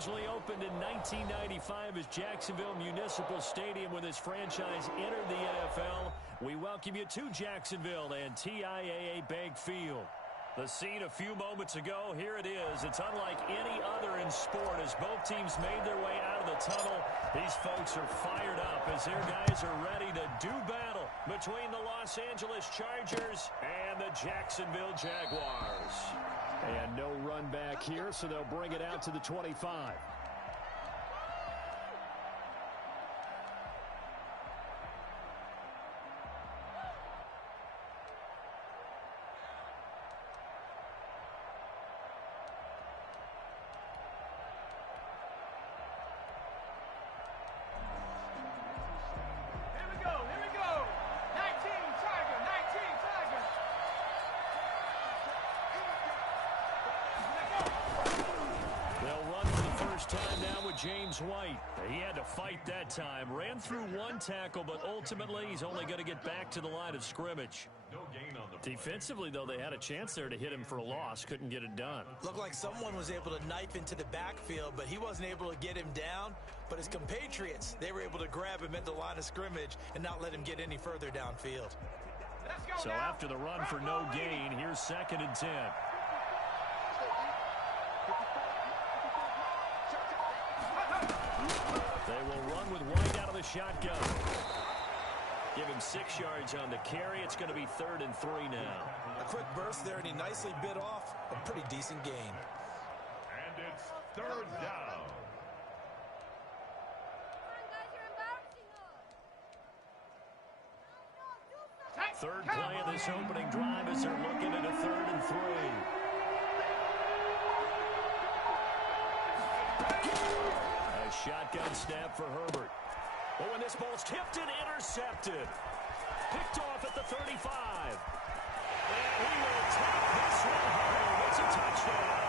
originally opened in 1995 as Jacksonville Municipal Stadium when this franchise entered the NFL. We welcome you to Jacksonville and TIAA Bank Field. The scene a few moments ago, here it is. It's unlike any other in sport as both teams made their way out of the tunnel. These folks are fired up as their guys are ready to do battle between the Los Angeles Chargers and the Jacksonville Jaguars. And no run back here, so they'll bring it out to the 25. James White, he had to fight that time. Ran through one tackle, but ultimately he's only going to get back to the line of scrimmage. No gain on the play. Defensively, though, they had a chance there to hit him for a loss. Couldn't get it done. Looked like someone was able to knife into the backfield, but he wasn't able to get him down. But his compatriots, they were able to grab him at the line of scrimmage and not let him get any further downfield. So after the run for no gain, here's 2nd and 10. They will run with White out of the shotgun. Give him 6 yards on the carry. It's going to be 3rd and 3 now. A quick burst there, and he nicely bit off a pretty decent gain. And it's 3rd down. Third play of this opening drive as they're looking at a 3rd and 3. Shotgun snap for Herbert. Oh, and this ball's tipped and intercepted. Picked off at the 35. And he will take this one home. It's a touchdown.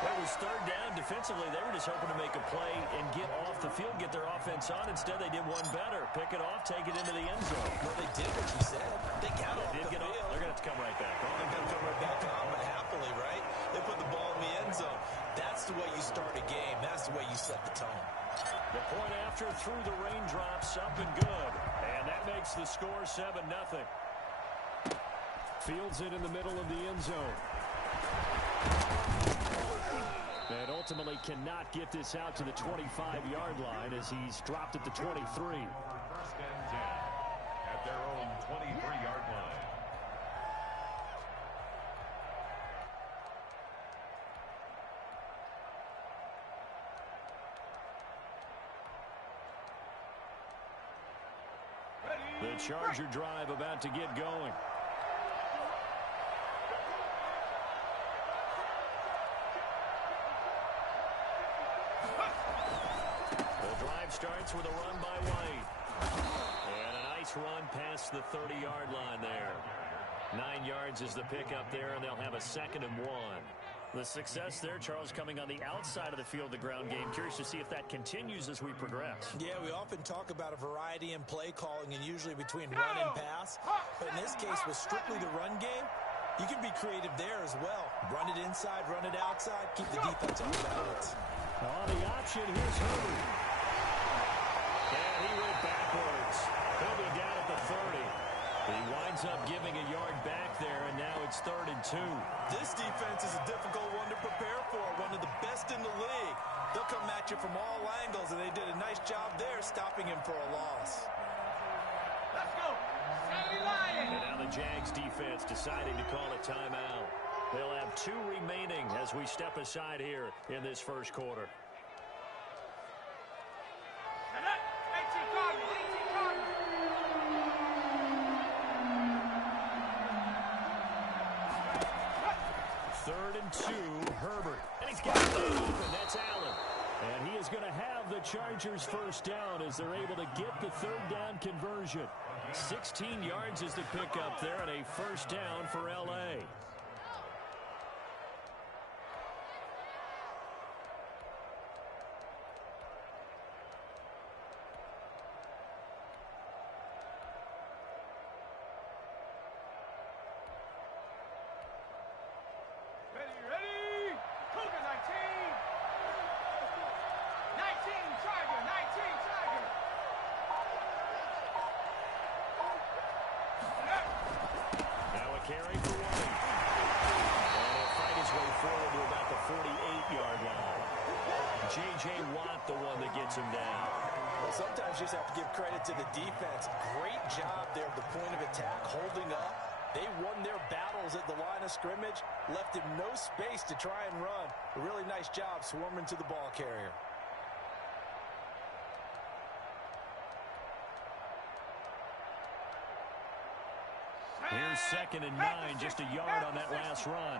It was 3rd down. Defensively, they were just hoping to make a play and get off the field, get their offense on. Instead, they did one better. Pick it off, take it into the end zone. Well, they did what you said. They got off the field. They're going to have to come right back on. They're going to come right back on, but happily, right? They put the ball in the end zone. That's the way you start a game. That's the way you set the tone. The point after through the raindrops, up and good. And that makes the score 7-0. Fields it in the middle of the end zone. And ultimately cannot get this out to the 25-yard line as he's dropped at the 23. 1st and 10 at their own 23-yard line. The Charger drive about to get going. The drive starts with a run by White. And a nice run past the 30-yard line there. 9 yards is the pickup there, and they'll have a 2nd and 1. The success there, Charles, coming on the outside of the field, the ground game. Curious to see if that continues as we progress. Yeah, we often talk about a variety in play calling and usually between run and pass. But in this case, with strictly the run game, you can be creative there as well. Run it inside, run it outside, keep the defense on balance. On the option, here's Herbert. And he went backwards. He'll be down at the 30. He winds up giving a yard back there, and now it's 3rd and 2. This defense is a difficult one to prepare for, one of the best in the league. They'll come at you from all angles, and they did a nice job there stopping him for a loss. Let's go. And now the Jags defense deciding to call a timeout. They'll have 2 remaining as we step aside here in this first quarter. Third and 2, Herbert. And he's got it open. That's Allen. And he is going to have the Chargers first down as they're able to get the 3rd down conversion. 16 yards is the pickup there and a first down for L.A. J.J. Watt the one that gets him down. Well, sometimes you just have to give credit to the defense. Great job there at the point of attack, holding up. They won their battles at the line of scrimmage, left him no space to try and run. A really nice job swarming to the ball carrier. Here's 2nd and 9, just a yard on that last run.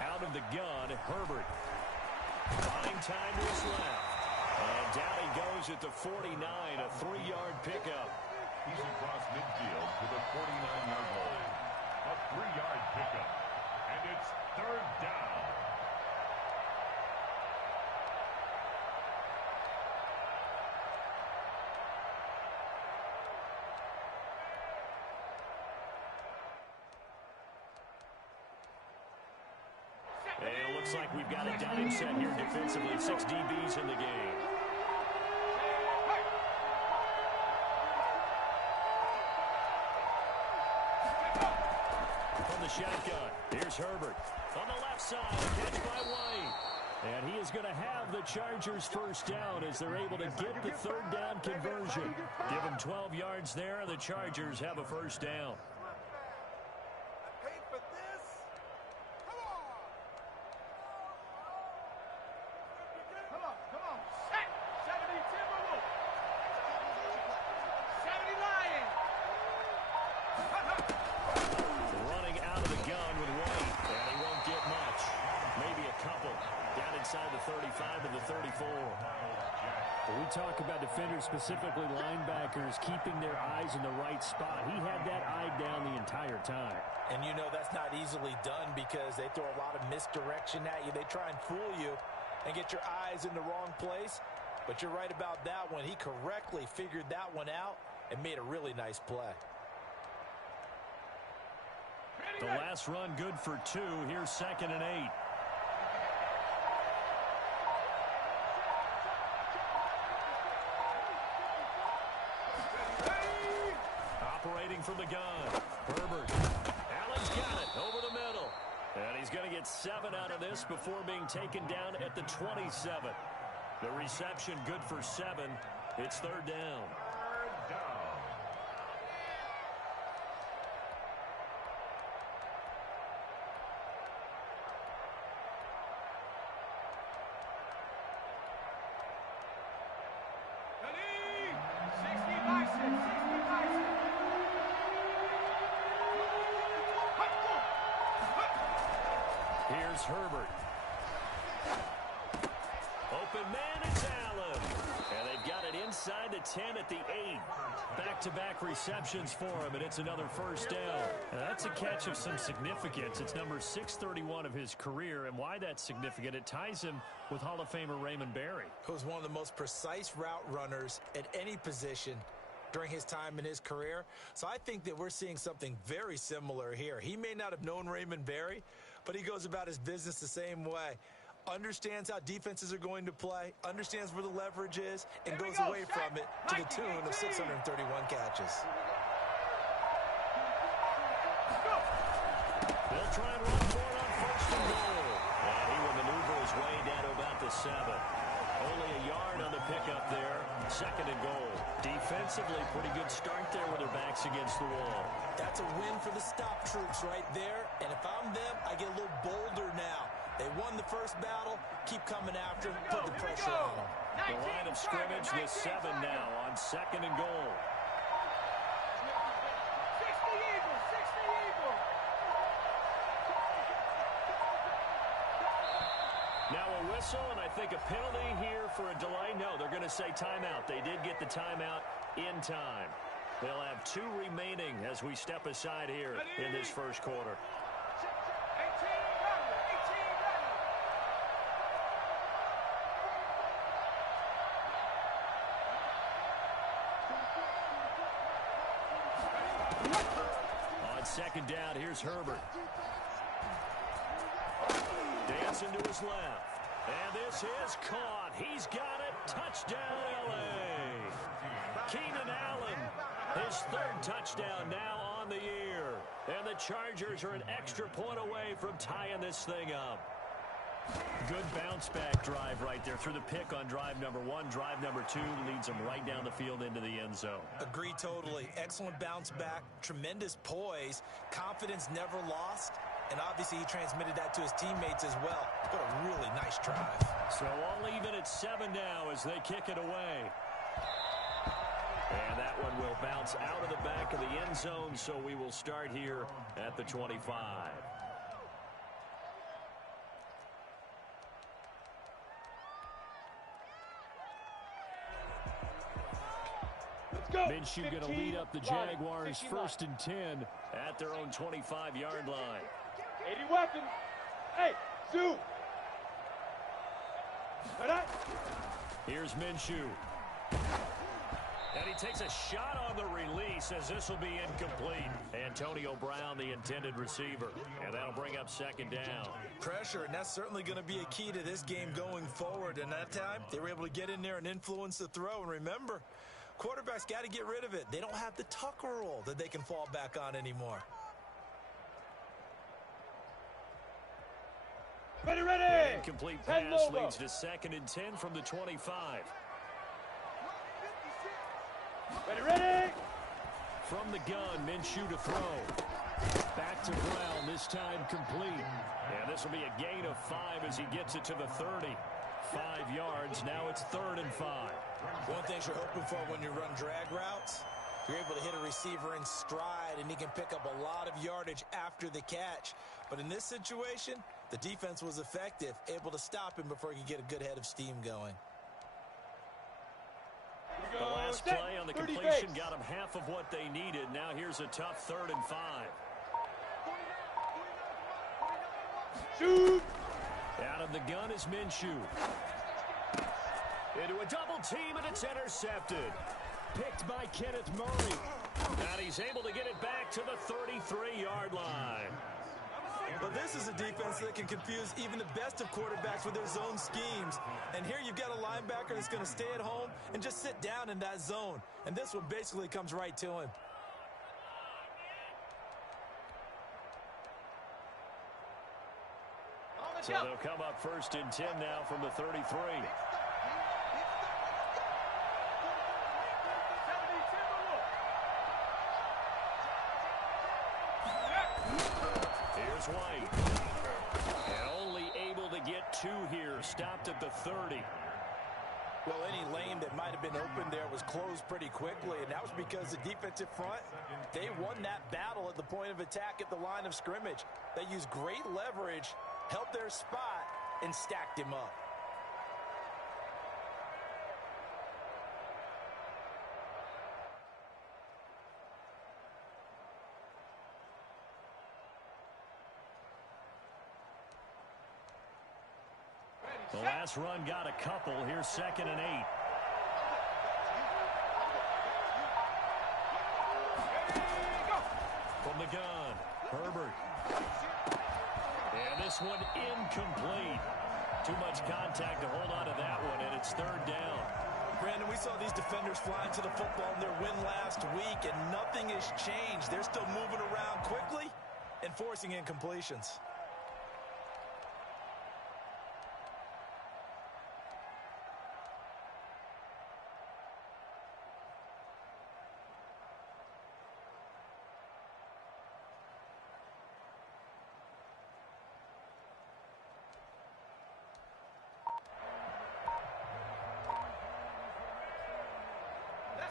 Out of the gun, Herbert. Buying time to his left. And down he goes at the 49, a 3-yard pickup. He's across midfield to the 49-yard line. A 3-yard pickup. And it's 3rd down. And it looks like we've got a dime set here defensively. 6 DBs in the game. From the shotgun, here's Herbert. On the left side, catch by White. And he is going to have the Chargers first down as they're able to get the 3rd down conversion. Give them 12 yards there. The Chargers have a first down. Inside the 35 and the 34. We talk about defenders, specifically linebackers, keeping their eyes in the right spot. He had that eye down the entire time. And you know that's not easily done because they throw a lot of misdirection at you. They try and fool you and get your eyes in the wrong place. But you're right about that one. He correctly figured that one out and made a really nice play. The last run good for 2. Here's 2nd and 8. Operating from the gun. Herbert. Allen's got it over the middle. And he's going to get 7 out of this before being taken down at the 27. The reception good for 7. It's 3rd down. Here's Herbert. Open man, it's Allen. And they've got it inside the 10 at the 8. Back-to-back receptions for him, and it's another first down. Now, that's a catch of some significance. It's number 631 of his career, and why that's significant, it ties him with Hall of Famer Raymond Berry. He was one of the most precise route runners at any position during his time in his career. So I think that we're seeing something very similar here. He may not have known Raymond Berry, but he goes about his business the same way. Understands how defenses are going to play, understands where the leverage is, and goes away from it to the tune of 631 catches. They'll try and run for it on 1st and goal. And he will maneuver his way down to about the 7. Only a yard on the pickup there. 2nd and goal. Defensively, pretty good start there with their backs against the wall. That's a win for the stop troops right there. And if I'm them, I get a little bolder now. They won the first battle. Keep coming after them. Put the pressure on them. The line of scrimmage, the 7 now on 2nd and goal. 60 Eagles, 60 Eagles. Now a whistle, and I think a penalty here for a delay. No, they're going to say timeout. They did get the timeout in time. They'll have 2 remaining as we step aside here in this first quarter. 18 runner, 18 runner. On 2nd down, here's Herbert. Dancing to his left. And this is caught. He's got it. Touchdown, L.A. Keenan Allen His third touchdown now on the year. And the Chargers are an extra point away from tying this thing up. Good bounce-back drive right there through the pick on drive number 1. Drive number 2 leads them right down the field into the end zone. Agree totally. Excellent bounce-back, tremendous poise, confidence never lost, and obviously he transmitted that to his teammates as well. What a really nice drive. So all even at 7 now as they kick it away. And that one will bounce out of the back of the end zone, so we will start here at the 25. Minshew going to lead up the Jaguars 1st and 10 at their own 25-yard line. 80 weapons. Hey, Zoo. Here's Minshew. And he takes a shot on the release as this will be incomplete. Antonio Brown, the intended receiver. And that'll bring up 2nd down. Pressure, and that's certainly going to be a key to this game going forward. And that time, they were able to get in there and influence the throw. And remember, quarterbacks got to get rid of it. They don't have the tuck rule that they can fall back on anymore. Ready. An incomplete pass leads to 2nd and 10 from the 25. Ready. From the gun, Minshew to throw. Back to Brown, this time complete. And this will be a gain of 5 as he gets it to the 30. 5 yards, now it's 3rd and 5. One thing you're hoping for when you run drag routes, you're able to hit a receiver in stride, and he can pick up a lot of yardage after the catch. But in this situation, the defense was effective, able to stop him before he could get a good head of steam going. The last play on the completion got him half of what they needed. Now here's a tough 3rd and 5. Shoot. Out of the gun is Minshew. Into a double team, and it's intercepted. Picked by Kenneth Murray. And he's able to get it back to the 33-yard line. But this is a defense that can confuse even the best of quarterbacks with their zone schemes. And here you've got a linebacker that's going to stay at home and just sit down in that zone. And this one basically comes right to him. So they'll come up 1st and 10 now from the 33. Here's White. And only able to get 2 here. Stopped at the 30. Well, any lane that might have been open there was closed pretty quickly, and that was because the defensive front, they won that battle at the point of attack at the line of scrimmage. They used great leverage, held their spot, and stacked him up. The last run got a couple. Here's 2nd and 8. From the gun, Herbert. And this one incomplete. Too much contact to hold on to that one, and it's 3rd down. Brandon, we saw these defenders flying to the football in their win last week, and nothing has changed. They're still moving around quickly and forcing incompletions.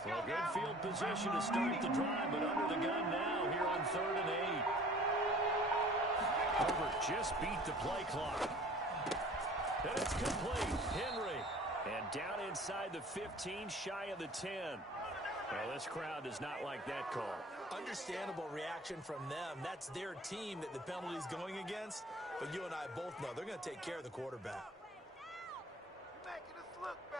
Well, good field position to start the drive, but under the gun now here on 3rd and 8. Herbert just beat the play clock. And it's complete. Henry. And down inside the 15, shy of the 10. Well, this crowd does not like that call. Understandable reaction from them. That's their team that the penalty's going against. But you and I both know they're going to take care of the quarterback. Making us look bad.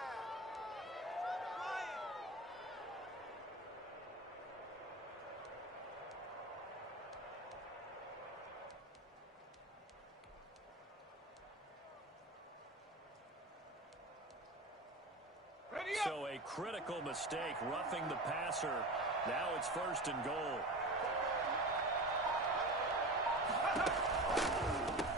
So a critical mistake, roughing the passer. Now it's 1st and goal.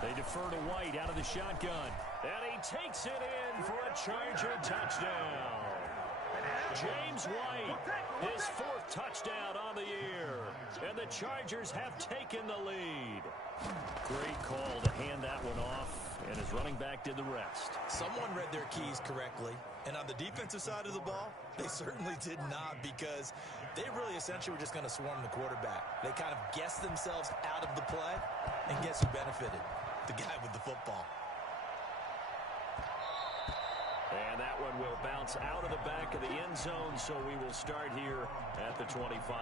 They defer to White out of the shotgun. And he takes it in for a Charger touchdown. James White, his 4th touchdown on the year. And the Chargers have taken the lead. Great call to hand that one off. And his running back did the rest. Someone read their keys correctly. And on the defensive side of the ball, they certainly did not, because they really essentially were just going to swarm the quarterback. They kind of guessed themselves out of the play. And guess who benefited? The guy with the football. And that one will bounce out of the back of the end zone, so we will start here at the 25.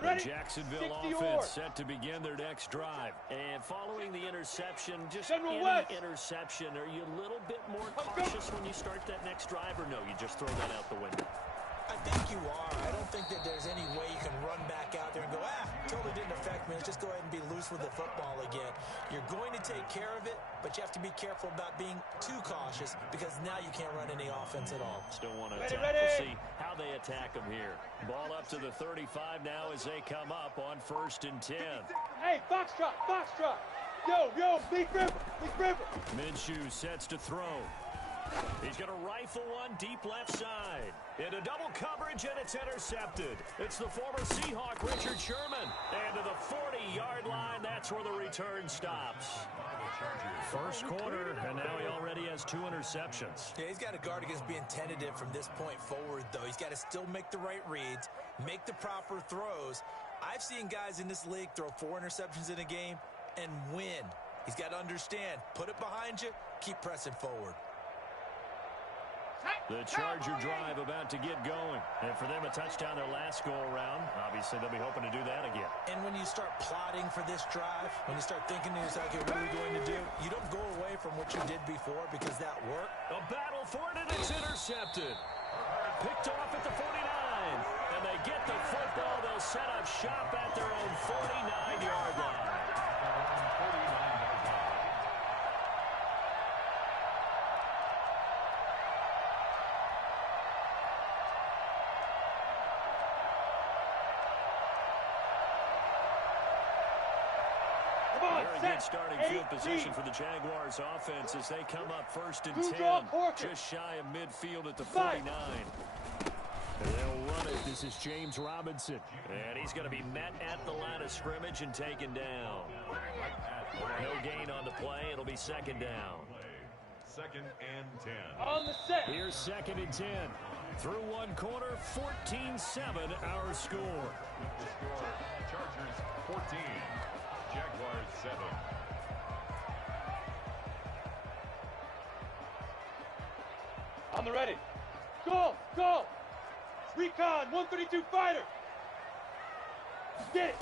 The Jacksonville offense set to begin their next drive. And following the interception, just any interception, are you a little bit more cautious when you start that next drive, or no, you just throw that out the window? I think you are. I don't think that there's any way you can run back out there and go, totally didn't affect me. Let's just go ahead and be loose with the football again. You're going to take care of it, but you have to be careful about being too cautious, because now you can't run any offense at all. Still want to attack. We'll see how they attack them here. Ball up to the 35 now as they come up on 1st and 10. Hey, Foxtrot, Foxtrot. Yo, Big River. Minshew sets to throw. He's going to rifle one deep left side. Into double coverage, and it's intercepted. It's the former Seahawk, Richard Sherman. And to the 40-yard line, that's where the return stops. First quarter, and now he already has 2 interceptions. Yeah, he's got to guard against being tentative from this point forward, though. He's got to still make the right reads, make the proper throws. I've seen guys in this league throw 4 interceptions in a game and win. He's got to understand, put it behind you, keep pressing forward. The Charger drive about to get going. And for them, a touchdown their last go-around. Obviously, they'll be hoping to do that again. And when you start plotting for this drive, when you start thinking to yourself, okay, what are we going to do? You don't go away from what you did before, because that worked. A battle for it, and it's intercepted. Picked off at the 49. And they get the football. They'll set up shop at their own 49-yard line. Very good starting field position for the Jaguars offense as they come up 1st and 10. Just shy of midfield at the 49. And they'll run it. This is James Robinson. And he's going to be met at the line of scrimmage and taken down. No gain on the play. It'll be 2nd down. 2nd and 10. On the set. Here's 2nd and 10. Through one quarter, 14-7 our score. Chargers 14. Jaguars 7. On the ready. Go. Recon, 132 fighter. Get it.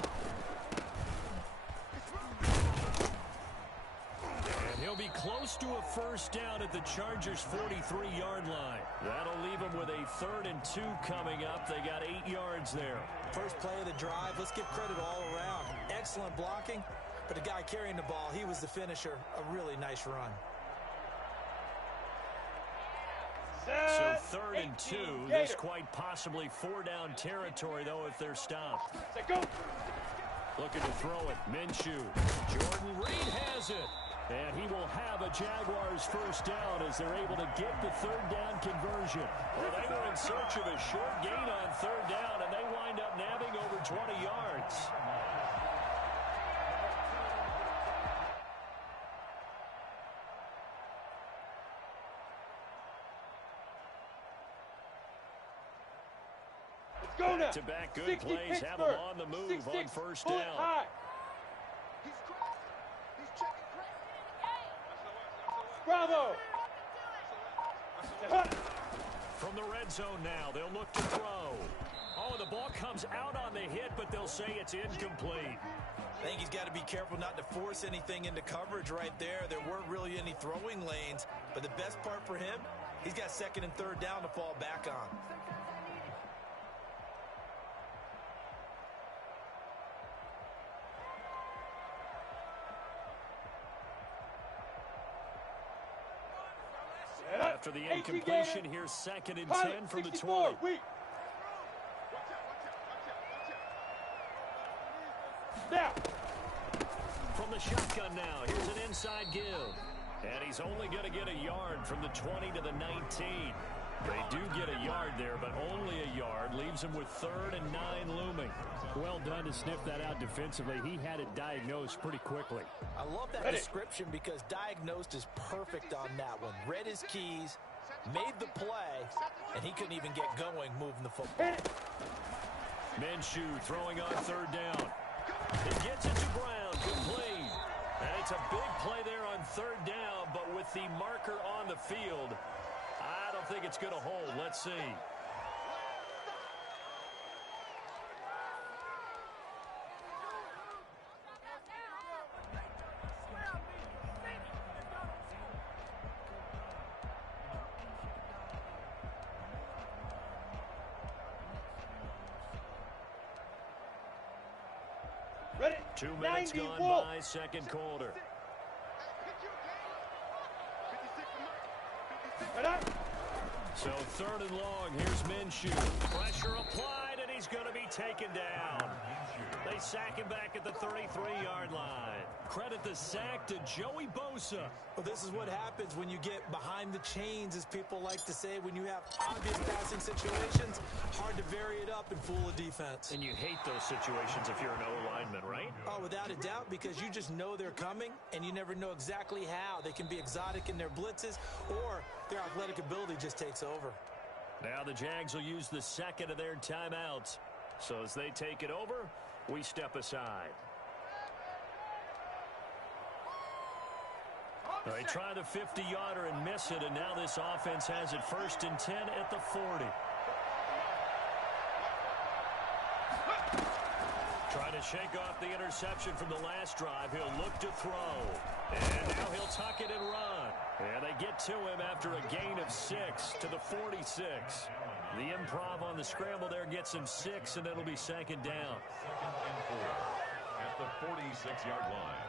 And he'll be close to a 1st down at the Chargers' 43-yard line. That'll leave them with a 3rd and 2 coming up. They got 8 yards there. First play of the drive, let's give credit all around. Excellent blocking, but the guy carrying the ball, he was the finisher. A really nice run. So 3rd and 2. This quite possibly 4-down territory, though, if they're stopped. Go. Looking to throw it. Minshew. Jordan Reed has it. And he will have a Jaguars 1st down as they're able to get the 3rd down conversion. Well, they were in search of a short gain on 3rd down, and they wind up nabbing over 20 yards. Go now. Back-to-back good plays have them on the move on 1st down. High. Bravo. From the red zone now, they'll look to throw. Oh, the ball comes out on the hit, but they'll say it's incomplete. I think he's got to be careful not to force anything into coverage right there. There weren't really any throwing lanes, but the best part for him, He's got second and third down to fall back on. After the incompletion, here's second and 10 from the 20. Now. From the shotgun now, here's an inside give. And he's only going to get a yard from the 20 to the 19. They do get a yard there, but only a yard. Leaves him with 3rd and 9 looming. Well done to sniff that out defensively. He had it diagnosed pretty quickly. I love that description because diagnosed is perfect on that one. Read his keys, made the play, and he couldn't even get going moving the football. Minshew throwing on 3rd down. He gets it to Brown, complete. And it's a big play there on 3rd down, but with the marker on the field, I don't think it's going to hold. Let's see. Ready? 2 minutes gone by, second quarter. So 3rd and long, here's Minshew. Pressure applied, and he's going to be taken down. They sack him back at the 33-yard line. Credit the sack to Joey Bosa. Well, this is what happens when you get behind the chains, as people like to say. When you have obvious passing situations, hard to vary it up and fool a defense. And you hate those situations if you're an O-lineman, right? Oh, without a doubt, because you just know they're coming, and you never know exactly how. They can be exotic in their blitzes, or their athletic ability just takes over. Now the Jags will use the second of their timeouts. So as they take it over, we step aside. They try the 50-yarder and miss it, and now this offense has it 1st and 10 at the 40. Trying to shake off the interception from the last drive. He'll look to throw. And now he'll tuck it and run. And they get to him after a gain of 6 to the 46. The improv on the scramble there gets him 6, and it'll be 2nd down. 2nd and 4 at the 46-yard line.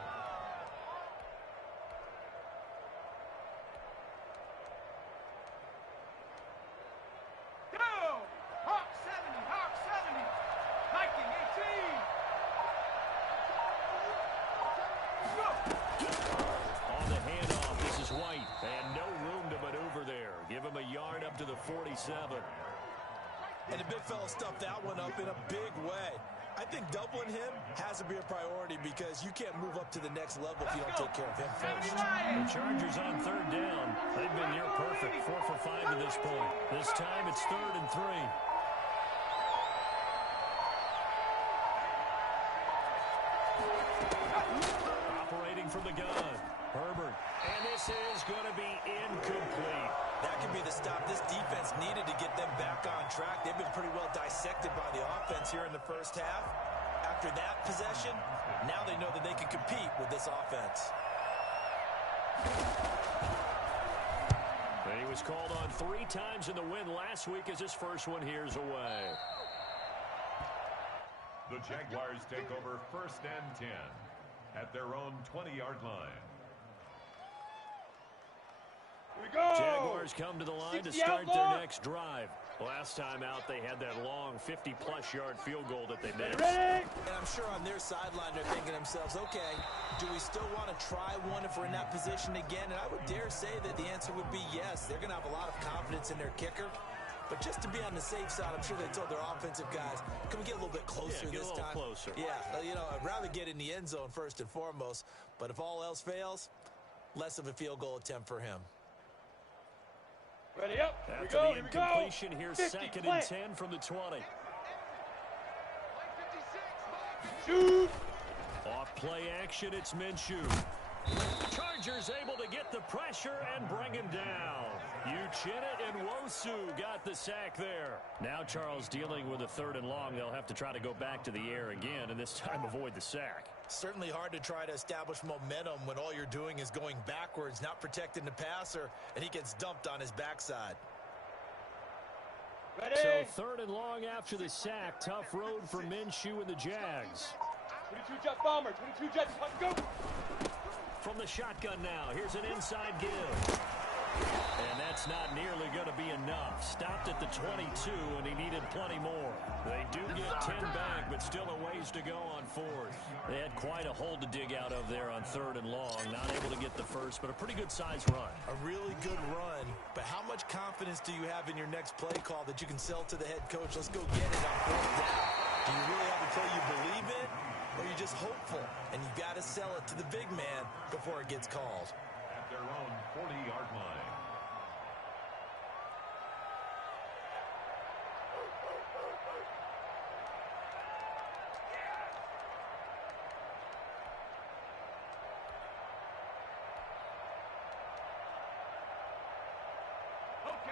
To the 47. And the big fella stuffed that one up in a big way. I think doubling him has to be a priority because you can't move up to the next level if you don't take care of him first. The Chargers on 3rd down. They've been near perfect, 4 for 5 to this point. This time it's 3rd and 3. Operating from the gun, Herbert. And this is going to be incomplete. That could be the stop this defense needed to get them back on track. They've been pretty well dissected by the offense here in the first half. After that possession, now they know that they can compete with this offense. He was called on 3 times in the win last week as his first one here's away. The Jaguars take over 1st and 10 at their own 20-yard line. Jaguars come to the line to start their next drive. Last time out, they had that long 50-plus yard field goal that they missed. And I'm sure on their sideline they're thinking to themselves, okay, do we still want to try one if we're in that position again? And I would dare say that the answer would be yes. They're going to have a lot of confidence in their kicker. But just to be on the safe side, I'm sure they told their offensive guys, can we get a little bit closer this time? Closer. Yeah, you know, I'd rather get in the end zone first and foremost. But if all else fails, less of a field goal attempt for him. Ready up. After the incompletion, here's 2nd and 10 from the 20. Shoot. Off play action, it's Minshew. Chargers able to get the pressure and bring him down. Uchenna and Wosu got the sack there. Now Charles dealing with a 3rd and long. They'll have to try to go back to the air again and this time avoid the sack. Certainly hard to try to establish momentum when all you're doing is going backwards, not protecting the passer, and he gets dumped on his backside. Ready? So third and long after the sack. Tough road for Minshew and the Jags. 22 jet bomber, 22 jet, go! From the shotgun now, here's an inside give. And that's not nearly going to be enough. Stopped at the 22, and he needed plenty more. They do get 10 back, but still a ways to go on fourth. They had quite a hole to dig out of there on third and long. Not able to get the first, but a pretty good-sized run. A really good run, but how much confidence do you have in your next play call that you can sell to the head coach? Let's go get it on fourth down. Do you really have a play you believe in, or are you just hopeful? And you've got to sell it to the big man before it gets called. At their own 40-yard line.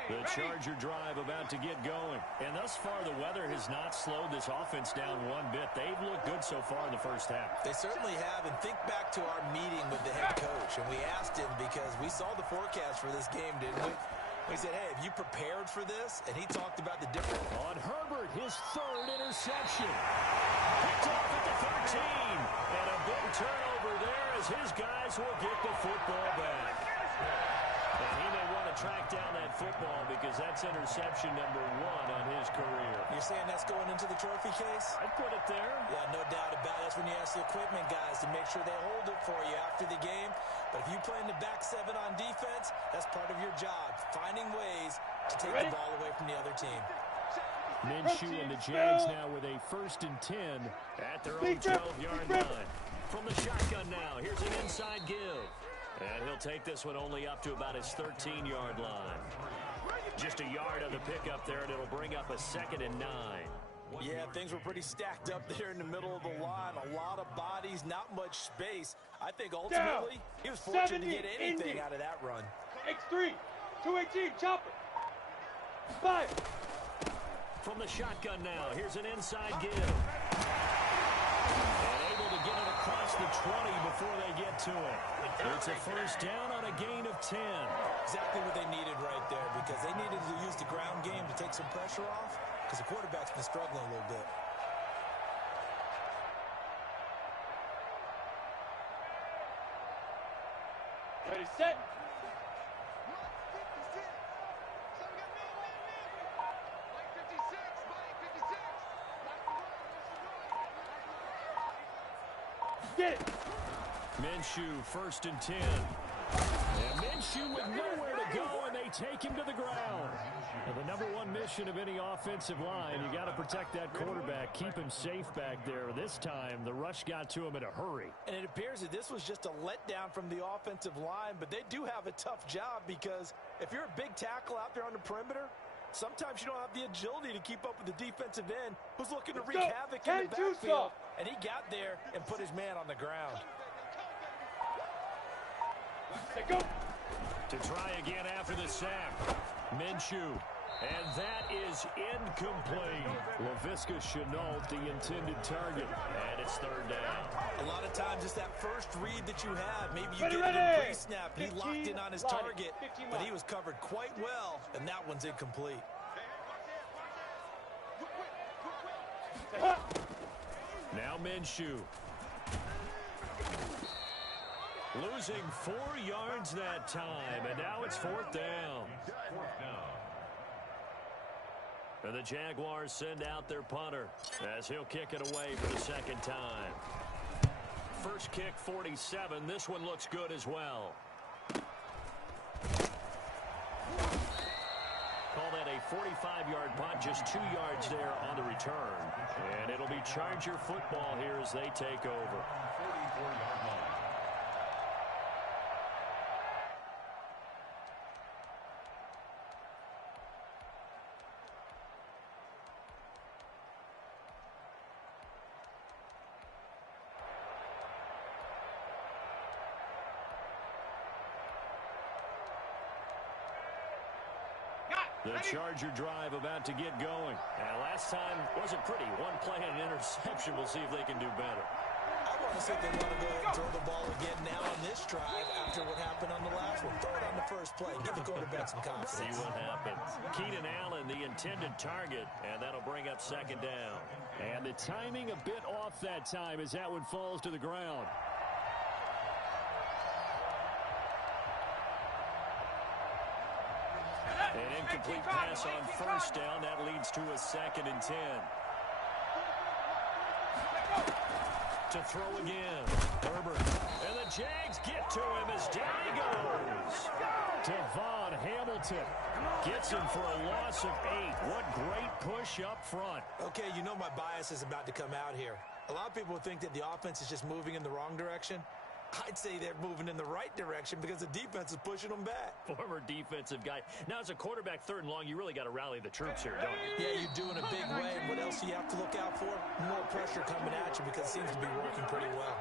The Charger drive about to get going. And thus far, the weather has not slowed this offense down one bit. They've looked good so far in the first half. They certainly have. And think back to our meeting with the head coach. And we asked him because we saw the forecast for this game, didn't we? We said, hey, have you prepared for this? And he talked about the different... On Herbert, his third interception. Picked off at the 13. And a big turnover there as his guys will get the football back. And he may want to track down that football because that's interception number 1 on his career. You're saying that's going into the trophy case? I'd put it there. Yeah, no doubt about it. That's when you ask the equipment guys to make sure they hold it for you after the game. But if you play in the back seven on defense, that's part of your job, finding ways to take the ball away from the other team. Minshew and the Jags now with a 1st and 10 at their own 12-yard line. From the shotgun now, here's an inside give. And he'll take this one only up to about his 13-yard line. Just a yard of the pickup there, and it'll bring up a 2nd and 9. Yeah, things were pretty stacked up there in the middle of the line. A lot of bodies, not much space. I think ultimately he was fortunate to get anything out of that run. X3, 218, chopper. 5. From the shotgun now, here's an inside give. And able to get it across the 20 before they get to it. It's a first down on a gain of 10. Exactly what they needed right there because they needed to use the ground game to take some pressure off because the quarterback's been struggling a little bit. Ready, set. Get it. Minshew, 1st and 10. And Minshew with nowhere to go, and they take him to the ground. Now, the number 1 mission of any offensive line, you got to protect that quarterback, keep him safe back there. This time, the rush got to him in a hurry. And it appears that this was just a letdown from the offensive line, but they do have a tough job because if you're a big tackle out there on the perimeter, sometimes you don't have the agility to keep up with the defensive end who's looking to wreak havoc in the backfield. And he got there and put his man on the ground. Go. To try again after the sack. Minshew. And that is incomplete. Laviska Shenault, the intended target. And it's 3rd down. A lot of times it's that first read that you have. Maybe you get it in pre-snap and he locked in on his target, but he was covered quite well, and that one's incomplete. Now Minshew. Losing 4 yards that time, and now it's 4th down. And the Jaguars send out their punter as he'll kick it away for the 2nd time. First kick, 47. This one looks good as well. Call that a 45-yard punt, just 2 yards there on the return. And it'll be Charger football here as they take over. 44-yard line. The Charger drive about to get going. And last time wasn't pretty. 1 play and an interception. We'll see if they can do better. I honestly think they want to go ahead and throw the ball again now on this drive after what happened on the last one. Throw it on the first play. Give the quarterback some confidence. See what happens. Keenan Allen, the intended target, and that'll bring up second down. And the timing a bit off that time as that one falls to the ground. An incomplete pass on first down. That leads to a 2nd and 10. To throw again. Herbert. And the Jags get to him as down he goes. Devon Hamilton Gets him for a loss of 8. What great push up front. Okay, you know my bias is about to come out here. A lot of people think that the offense is just moving in the wrong direction. I'd say they're moving in the right direction because the defense is pushing them back. Former defensive guy. Now, as a quarterback, 3rd and long, you really got to rally the troops here, don't you? Yeah, you do in a big way. What else do you have to look out for? More pressure coming at you because it seems to be working pretty well.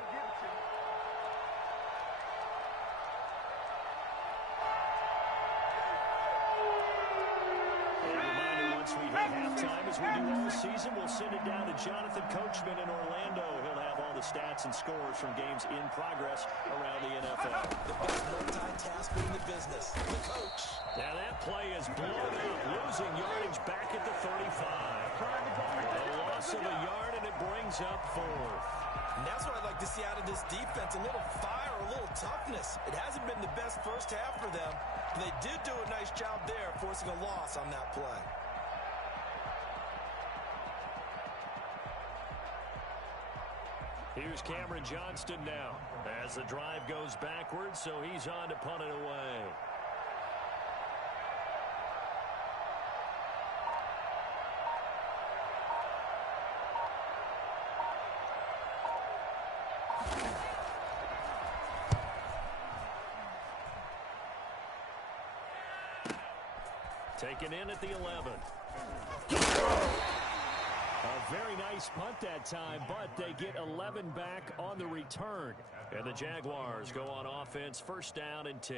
Halftime, as we do all season, we'll send it down to Jonathan Coachman in Orlando. He'll have all the stats and scores from games in progress around the NFL. The best multitasker in the business, the coach. Now that play is blown up, losing yardage back at the 35. A loss of a yard, and it brings up 4th. And that's what I'd like to see out of this defense, a little fire, a little toughness. It hasn't been the best first half for them, but they did do a nice job there, forcing a loss on that play. Here's Cameron Johnston now as the drive goes backwards, so he's on to punt it away. Taken in at the 11. A very nice punt that time, but they get 11 back on the return. And the Jaguars go on offense, 1st down and 10.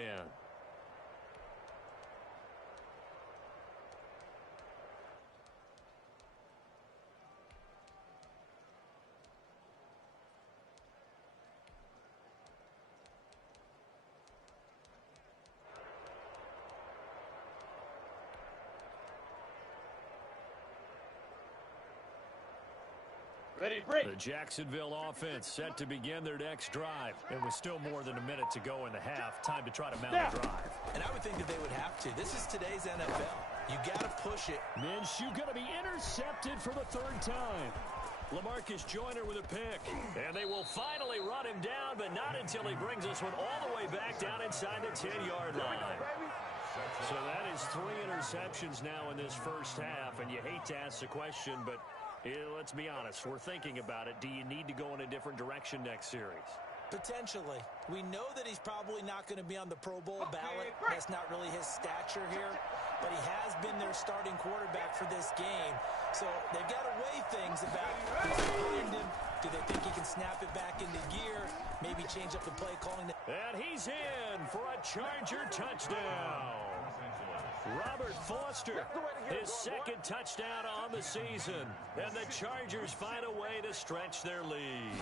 Ready, break. The Jacksonville offense set to begin their next drive. And with still more than a minute to go in the half, time to try to mount a drive. And I would think that they would have to. This is today's NFL. You got to push it. Minshew going to be intercepted for the 3rd time. LaMarcus Joyner with a pick. And they will finally run him down, but not until he brings this one all the way back down inside the 10-yard line. So that is 3 interceptions now in this first half, and you hate to ask the question, but let's be honest, we're thinking about it. Do you need to go in a different direction next series? Potentially. We know that he's probably not going to be on the Pro Bowl ballot. That's not really his stature here, but he has been their starting quarterback for this game. So they've got to weigh things about who's behind him. Do they think he can snap it back into gear? Maybe change up the play calling. And he's in for a Charger touchdown. Robert Foster, his 2nd touchdown on the season. And the Chargers find a way to stretch their lead.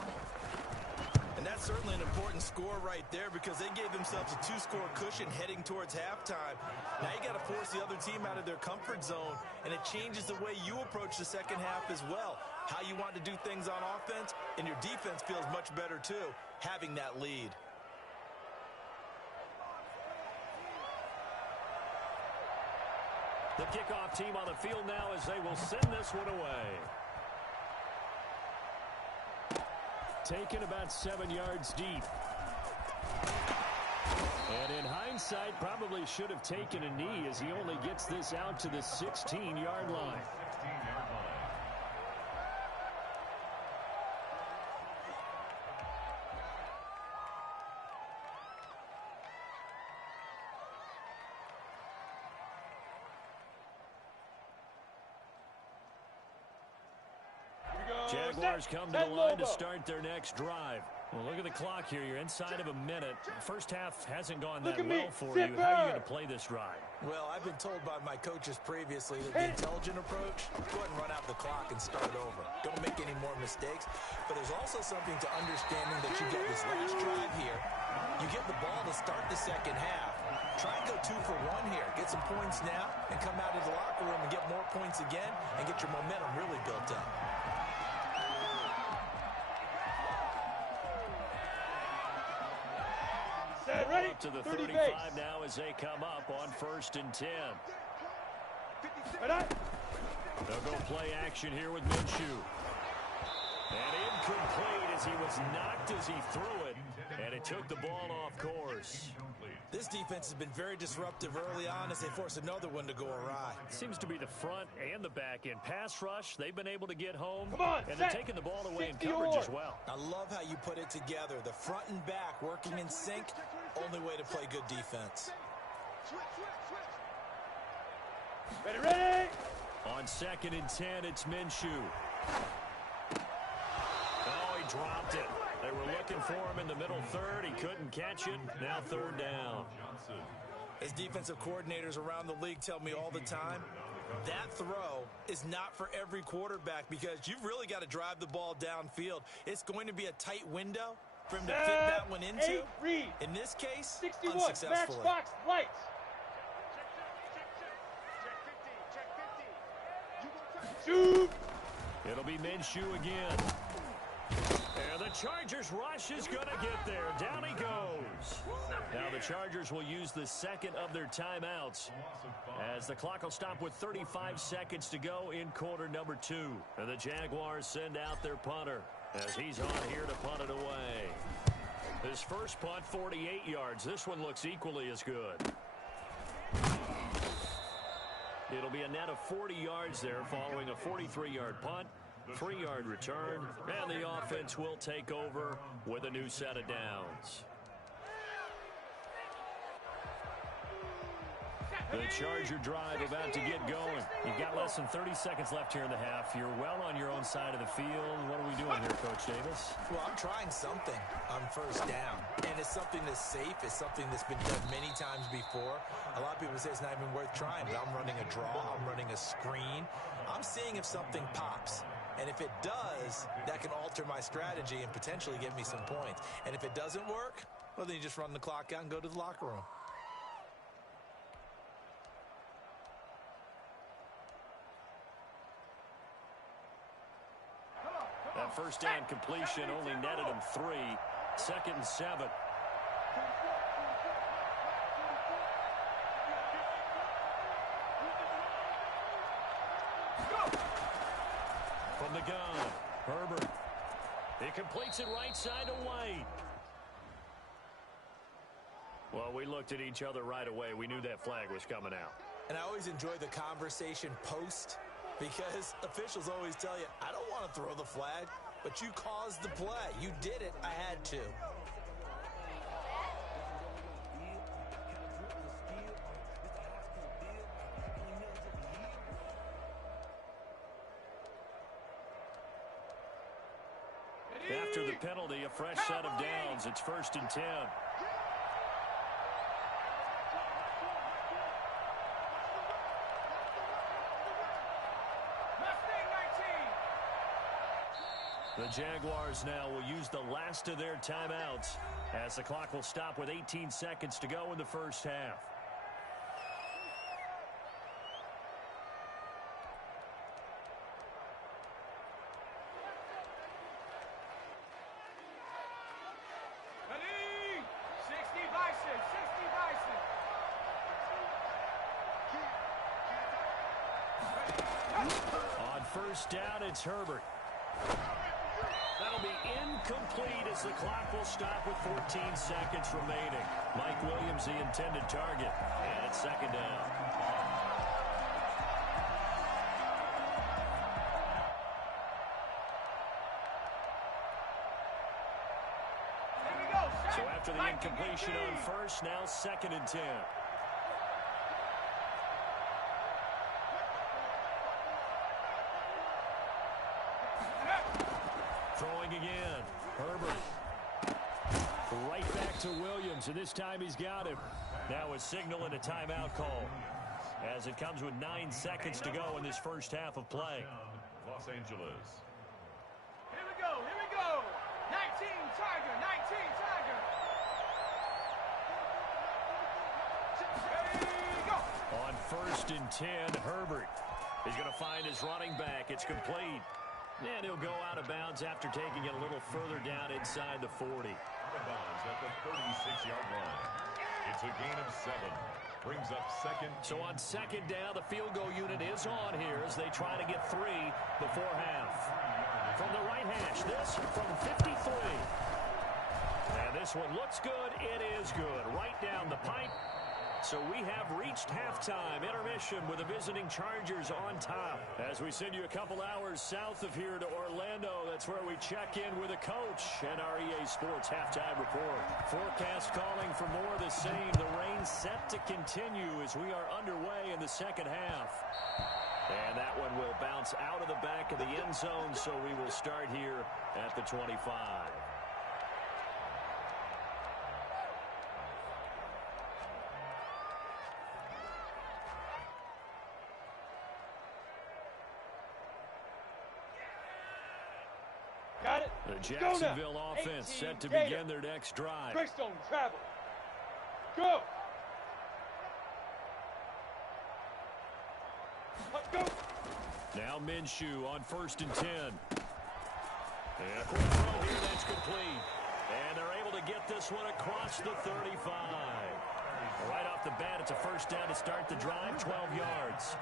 And that's certainly an important score right there because they gave themselves a 2-score cushion heading towards halftime. Now you got to force the other team out of their comfort zone, and it changes the way you approach the second half as well. How you want to do things on offense, and your defense feels much better too, having that lead. The kickoff team on the field now as they will send this one away. Taken about 7 yards deep. And in hindsight, probably should have taken a knee as he only gets this out to the 16-yard line. Jaguars come to the line to start their next drive. Well, look at the clock here. You're inside of a minute. First half hasn't gone that Look at me. well for you. How are you going to play this drive? Well, I've been told by my coaches previously that the intelligent approach, go ahead and run out the clock and start over. Don't make any more mistakes. But there's also something to understanding that you get this last drive here. You get the ball to start the second half. Try and go 2 for 1 here. Get some points now and come out of the locker room and get more points again and get your momentum really built up. Ready? Up to the 30 35 base. now as they come up on 1st and 10. Ready? They'll go play action here with Minshew. And incomplete as he was knocked as he threw it. And it took the ball off course. This defense has been very disruptive early on as they force another one to go awry. Seems to be the front and the back end. Pass rush, they've been able to get home. Come on, and they're set. taking the ball away in 60 coverage or. as well. I love how you put it together. The front and back working in sync. Only way to play good defense. Ready, ready? On 2nd and 10, it's Minshew. Oh, he dropped it. They were looking for him in the middle third. He couldn't catch it. Now 3rd down. As defensive coordinators around the league tell me all the time, that throw is not for every quarterback because you've really got to drive the ball downfield. It's going to be a tight window for him to fit that one into. 8, read. In this case, 61, match unsuccessfully. box, lights. Shoot. It'll be Minshew again. And the Chargers rush is going to get there. Down he goes. Now the Chargers will use the second of their timeouts as the clock will stop with 35 seconds to go in quarter number 2. And the Jaguars send out their punter as he's on here to punt it away. His first punt, 48 yards. This one looks equally as good. It'll be a net of 40 yards there following a 43-yard punt, 3-yard return, and the offense will take over with a new set of downs. The Charger drive about to get going. You've got less than 30 seconds left here in the half. You're well on your own side of the field. What are we doing here, Coach Davis? Well, I'm trying something on 1st down, and it's something that's safe. It's something that's been done many times before. A lot of people say it's not even worth trying, but I'm running a draw. I'm running a screen. I'm seeing if something pops. And if it does, that can alter my strategy and potentially get me some points. And if it doesn't work, well, then you just run the clock out and go to the locker room. That first down completion only netted him 3. 2nd and 7. From the gun, Herbert. He completes it right side to White. Well, we looked at each other right away. We knew that flag was coming out. And I always enjoy the conversation post because officials always tell you, I don't want to throw the flag, but you caused the play. You did it. I had to. After the penalty, a fresh set of downs. It's 1st and 10. The Jaguars now will use the last of their timeouts as the clock will stop with 18 seconds to go in the first half. Ready? 60 Bison, 60 Bison. On 1st down, it's Herbert. That'll be incomplete as the clock will stop with 14 seconds remaining. Mike Williams, the intended target. And it's 2nd down. Here we go. So after the incompletion on 1st, now 2nd and 10. Throwing again. Herbert. Right back to Williams, and this time he's got him. Now a signal and a timeout call, as it comes with 9 seconds to go in this first half of play. Los Angeles. Here we go, here we go. 19 Tiger, 19 Tiger. Ready, go. On 1st and 10, Herbert. He's going to find his running back. It's complete. And he'll go out of bounds after taking it a little further down inside the 40. Out of bounds at the 36-yard line. It's a gain of 7. Brings up second. So on 2nd down, the field goal unit is on here as they try to get 3 before half. From the right hash, this from 53. And this one looks good. It is good. Right down the pipe. So we have reached halftime. Intermission with the visiting Chargers on top. As we send you a couple hours south of here to Orlando, that's where we check in with a coach and our EA Sports halftime report. Forecast calling for more of the same. The rain set to continue as we are underway in the second half. And that one will bounce out of the back of the end zone, so we will start here at the 25. Got it. The Let's go Jacksonville now. offense 18 set to Gator. begin their next drive. Greystone travel. Go. Let's go. Now Minshew on 1st and 10. And a quick throw here, that's complete. And they're able to get this one across the 35. Right off the bat, it's a first down to start the drive, 12 yards.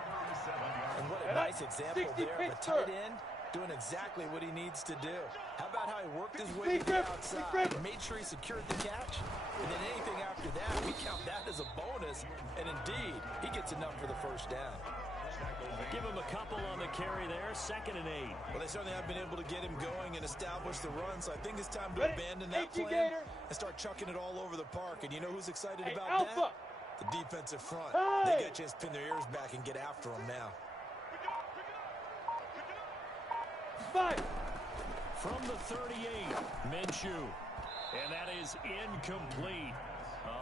And what a nice example there of a tight end doing exactly what he needs to do. How about how he worked his way to the outside, made sure he secured the catch, and then anything after that, we count that as a bonus, and indeed, he gets enough for the first down. Give him a couple on the carry there, 2nd and 8. Well, they certainly have been able to get him going and establish the run, so I think it's time to Ready? abandon that 18 plan Gator. and start chucking it all over the park. And you know who's excited Hey, about Alpha. that? The defensive front. Hey. They get a chance to pin their ears back and get after him now. 5. From the 38, Minshew. And that is incomplete.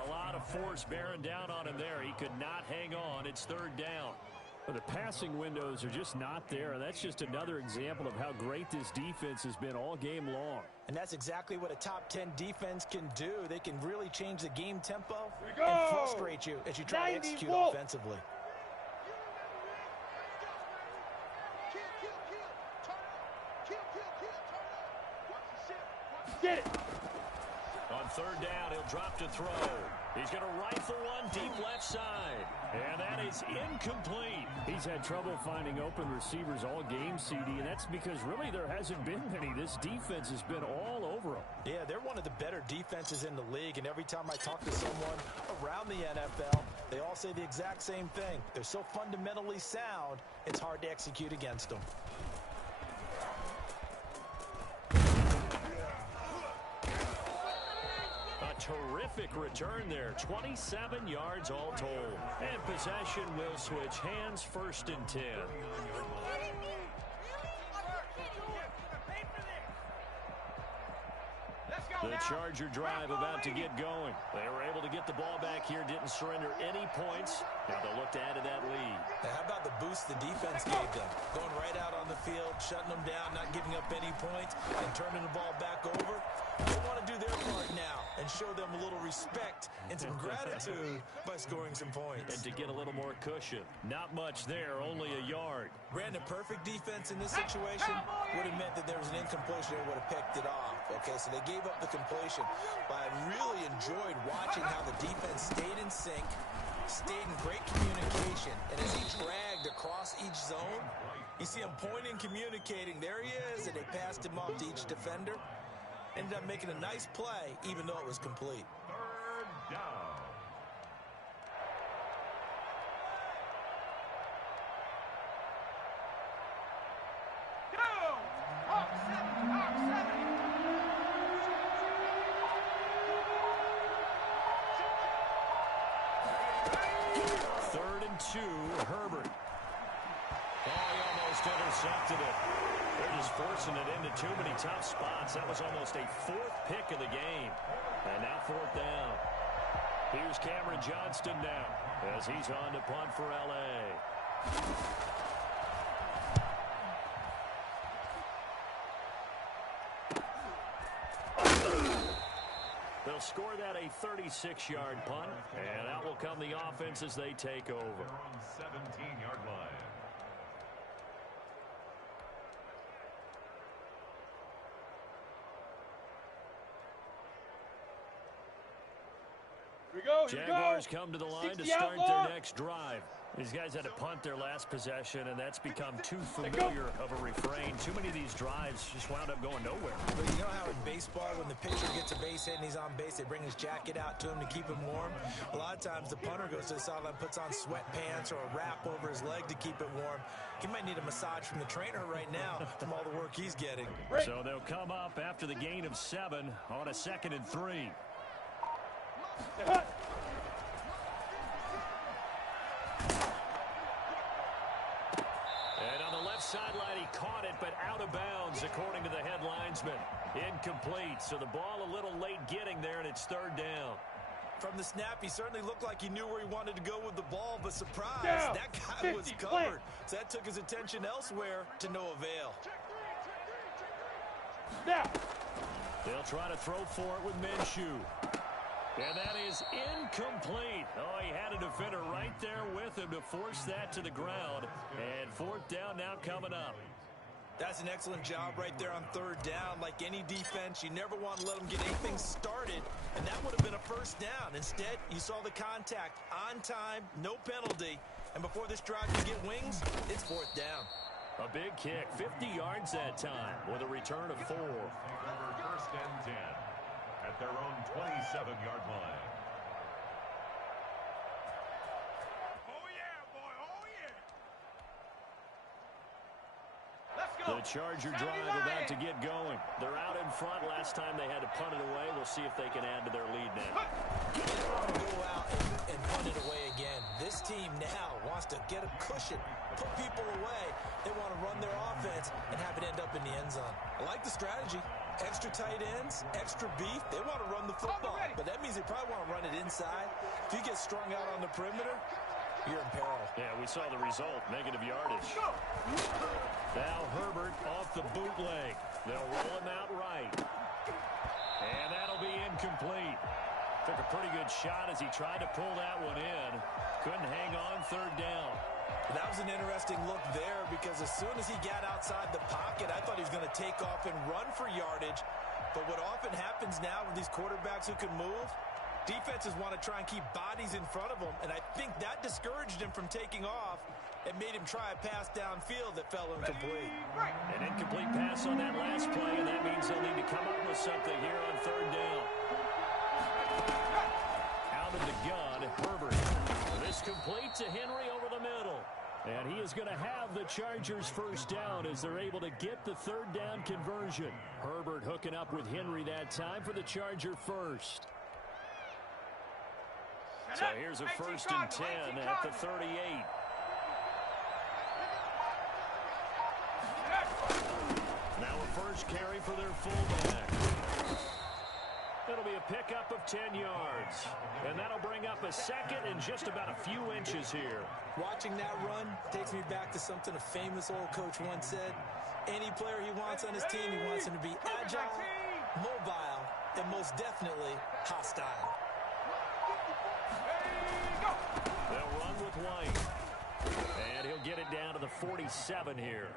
A lot of force bearing down on him there. He could not hang on. It's 3rd down. The passing windows are just not there. That's just another example of how great this defense has been all game long. And that's exactly what a top 10 defense can do. They can really change the game tempo we go. and frustrate you as you try to 90 execute volt. offensively. Get it. On 3rd down, he'll drop to throw. He's going to rifle one deep left side. And that is incomplete. He's had trouble finding open receivers all game, CD, and that's because really there hasn't been many. This defense has been all over them. Yeah, they're one of the better defenses in the league, and every time I talk to someone around the NFL, they all say the exact same thing. They're so fundamentally sound, it's hard to execute against them. Terrific return there. 27 yards all told. And possession will switch hands, 1st and 10. The Charger drive about to get going. They were able to get the ball back here, didn't surrender any points. Now they'll look to add to that lead. Now, how about the boost the defense gave them? Going right out on the field, shutting them down, not giving up any points, and turning the ball back over. They want to do their part now and show them a little respect and some gratitude by scoring some points. And to get a little more cushion. Not much there, only a yard. Brandon, perfect defense in this situation would have meant that there was an incompletion and would have picked it off. Okay, so they gave up the completion. But I really enjoyed watching how the defense stayed in sync, stayed in great communication, and as he dragged across each zone, you see him pointing, communicating. There he is, and they passed him off to each defender. Ended up making a nice play, even though it was complete. 3rd down. Go. Hawk 7. Hawk 3rd and 2, Herbert. Oh, he almost intercepted it. They're just forcing it into too many tough spots. That was almost a fourth pick of the game. And now fourth down. Here's Cameron Johnston now as he's on to punt for L.A. They'll score that a 36-yard punt, and out will come the offense as they take over. They're on 17-yard line. Here we go. Jaguars come to the line to start their next drive. These guys had to punt their last possession, and that's become too familiar of a refrain. Too many of these drives just wound up going nowhere. But you know how in baseball, when the pitcher gets a base hit and he's on base, they bring his jacket out to him to keep him warm? A lot of times the punter goes to the sideline, puts on sweatpants or a wrap over his leg to keep it warm. He might need a massage from the trainer right now from all the work he's getting. So they'll come up after the gain of 7 on a 2nd and 3. And on the left sideline, he caught it, but out of bounds, according to the head linesman. Incomplete, so the ball a little late getting there, and it's 3rd down. From the snap, he certainly looked like he knew where he wanted to go with the ball, but surprise, Down. that guy was covered. So that took his attention elsewhere to no avail. Now. They'll try to throw for it with Minshew. And that is incomplete. Oh, he had a defender right there with him to force that to the ground. And 4th down now coming up. That's an excellent job right there on 3rd down. Like any defense, you never want to let them get anything started, and that would have been a 1st down. Instead, you saw the contact on time, no penalty, and before this drive can get wings, it's 4th down. A big kick, 50 yards that time with a return of 4. Over 1st and 10 at their own 27-yard line. The Charger drive about to get going. They're out in front. Last time they had to punt it away. We'll see if they can add to their lead now. They don't want to go out and punt it away again. This team now wants to get a cushion, put people away. They want to run their offense and have it end up in the end zone. I like the strategy. Extra tight ends, extra beef. They want to run the football, but that means they probably want to run it inside. If you get strung out on the perimeter, you're in peril. Yeah, we saw the result, negative yardage. Now Herbert off the bootleg. They'll roll him out right. And that'll be incomplete. Took a pretty good shot as he tried to pull that one in. Couldn't hang on 3rd down. That was an interesting look there because as soon as he got outside the pocket, I thought he was going to take off and run for yardage. But what often happens now with these quarterbacks who can move, defenses want to try and keep bodies in front of them, and I think that discouraged him from taking off and made him try a pass downfield that fell incomplete. An incomplete pass on that last play, and that means they'll need to come up with something here on 3rd down. Out of the gun, Herbert. This complete to Henry over the middle. And he is going to have the Chargers 1st down as they're able to get the 3rd down conversion. Herbert hooking up with Henry that time for the Charger 1st. So here's a 1st and 10 at the 38. Now a 1st carry for their fullback. It'll be a pickup of 10 yards. And that'll bring up a 2nd and just about a few inches here. Watching that run takes me back to something a famous old coach once said. Any player he wants on his team, he wants him to be agile, mobile, and most definitely hostile. They'll run with White. And he'll get it down to the 47 here.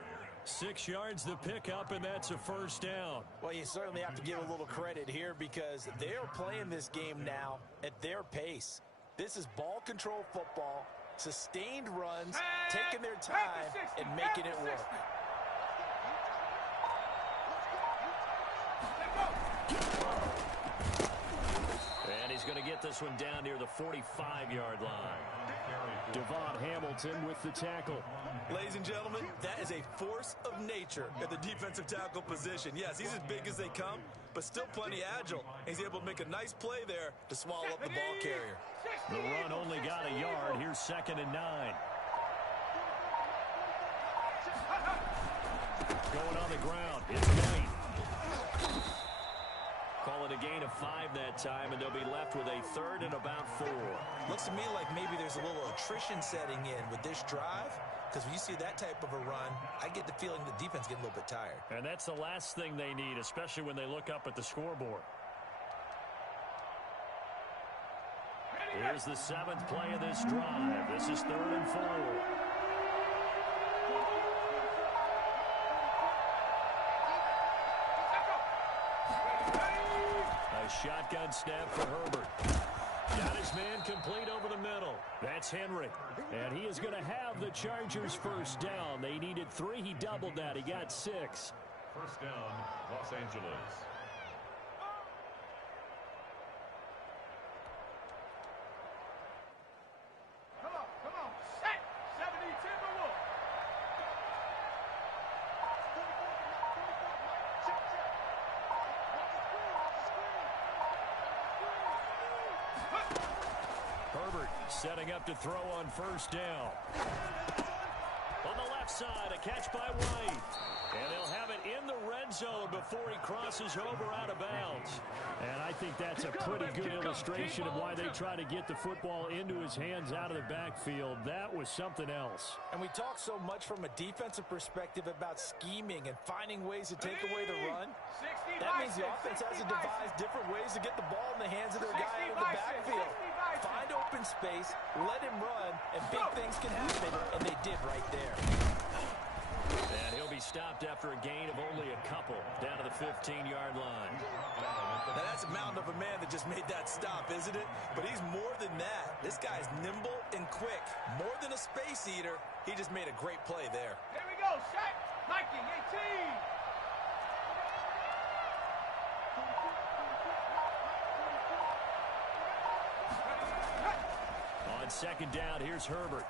6 yards the pickup, and that's a 1st down. Well, you certainly have to give a little credit here because they're playing this game now at their pace. This is ball control football, sustained runs, taking their time, and making it work. And he's going to get this one down near the 45-yard line. Devon Hamilton with the tackle. Ladies and gentlemen, that is a force of nature at the defensive tackle position. Yes, he's as big as they come, but still plenty agile. He's able to make a nice play there to swallow up the ball carrier. The run only got a yard. Here's 2nd and 9. going on the ground. It's Knight. Call it a gain of 5 that time, and they'll be left with a third and about 4. Looks to me like maybe there's a little attrition setting in with this drive, because when you see that type of a run, I get the feeling the defense getting a little bit tired. And that's the last thing they need, especially when they look up at the scoreboard. Here's the 7th play of this drive. This is 3rd and 4. A shotgun snap for Herbert. Got his man complete over the middle. That's Henry. And he is going to have the Chargers first down. They needed 3. He doubled that. He got 6. First down, Los Angeles. Come on. Set. 70 Timberwolves. Herbert setting up to throw on first down. On the left side, a catch by White. And they'll have it in the red zone before he crosses over out of bounds. And I think that's a pretty good illustration of why they try to get the football into his hands out of the backfield. That was something else. And we talk so much from a defensive perspective about scheming and finding ways to take away the run. That means the offense has to devise different ways to get the ball in the hands of their guy out of the backfield. Find open space, let him run, and big things can happen, and they did right there. And he'll be stopped after a gain of only a couple down to the 15-yard line. Now, that's a mountain of a man that just made that stop, isn't it? But he's more than that. This guy's nimble and quick. More than a space eater, he just made a great play there. Here we go. Set. Nike 18. On second down, here's Herbert.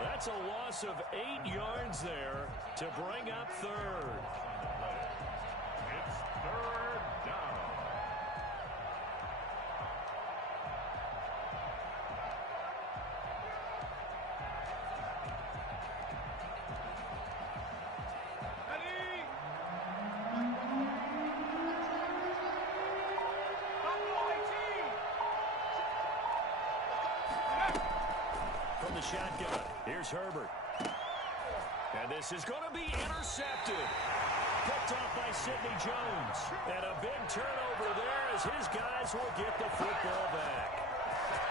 That's a loss of 8 yards there to bring up third. It's 3rd down. Ready. From the shotgun, here's Herbert. And this is going to be intercepted. Picked off by Sidney Jones. And a big turnover there as his guys will get the football back.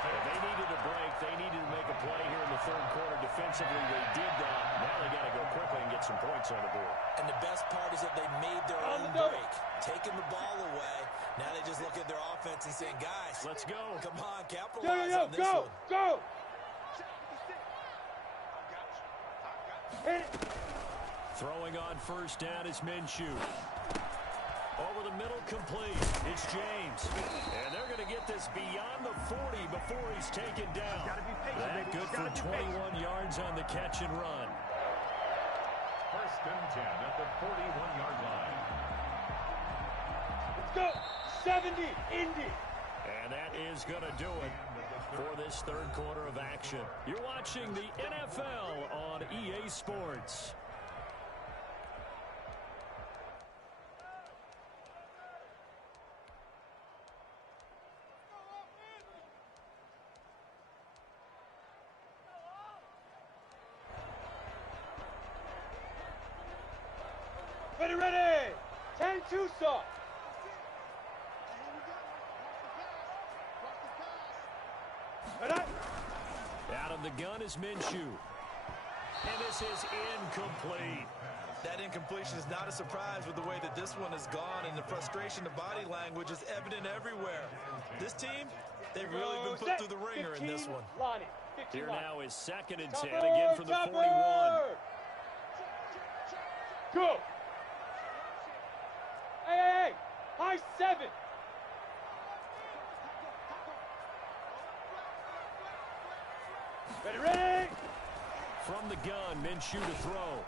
And they needed a break. They needed to make a play here in the third quarter. Defensively, they did that. Now they got to go quickly and get some points on the board. And the best part is that they made their own break, taking the ball away. Now they just look at their offense and saying, guys, let's go. Come on, capitalize on this one. Go. Throwing on first down is Minshew. Over the middle, complete. It's James. And they're going to get this beyond the 40 before he's taken down. That good for 21 yards on the catch and run. First and 10 at the 41-yard line. Let's go. 70 Indy. And that is going to do it for this third quarter of action. You're watching the NFL on EA Sports. Ready. 10-2 saw. Out of the gun is Minshew. And this is incomplete. That incompletion is not a surprise with the way that this one has gone, and the frustration of body language is evident everywhere. This team, they've really been put through the ringer in this one. Here now is 2nd and 10 again from the 41. Go. Hey. High 7. Ready. From the gun, Minshew to throw.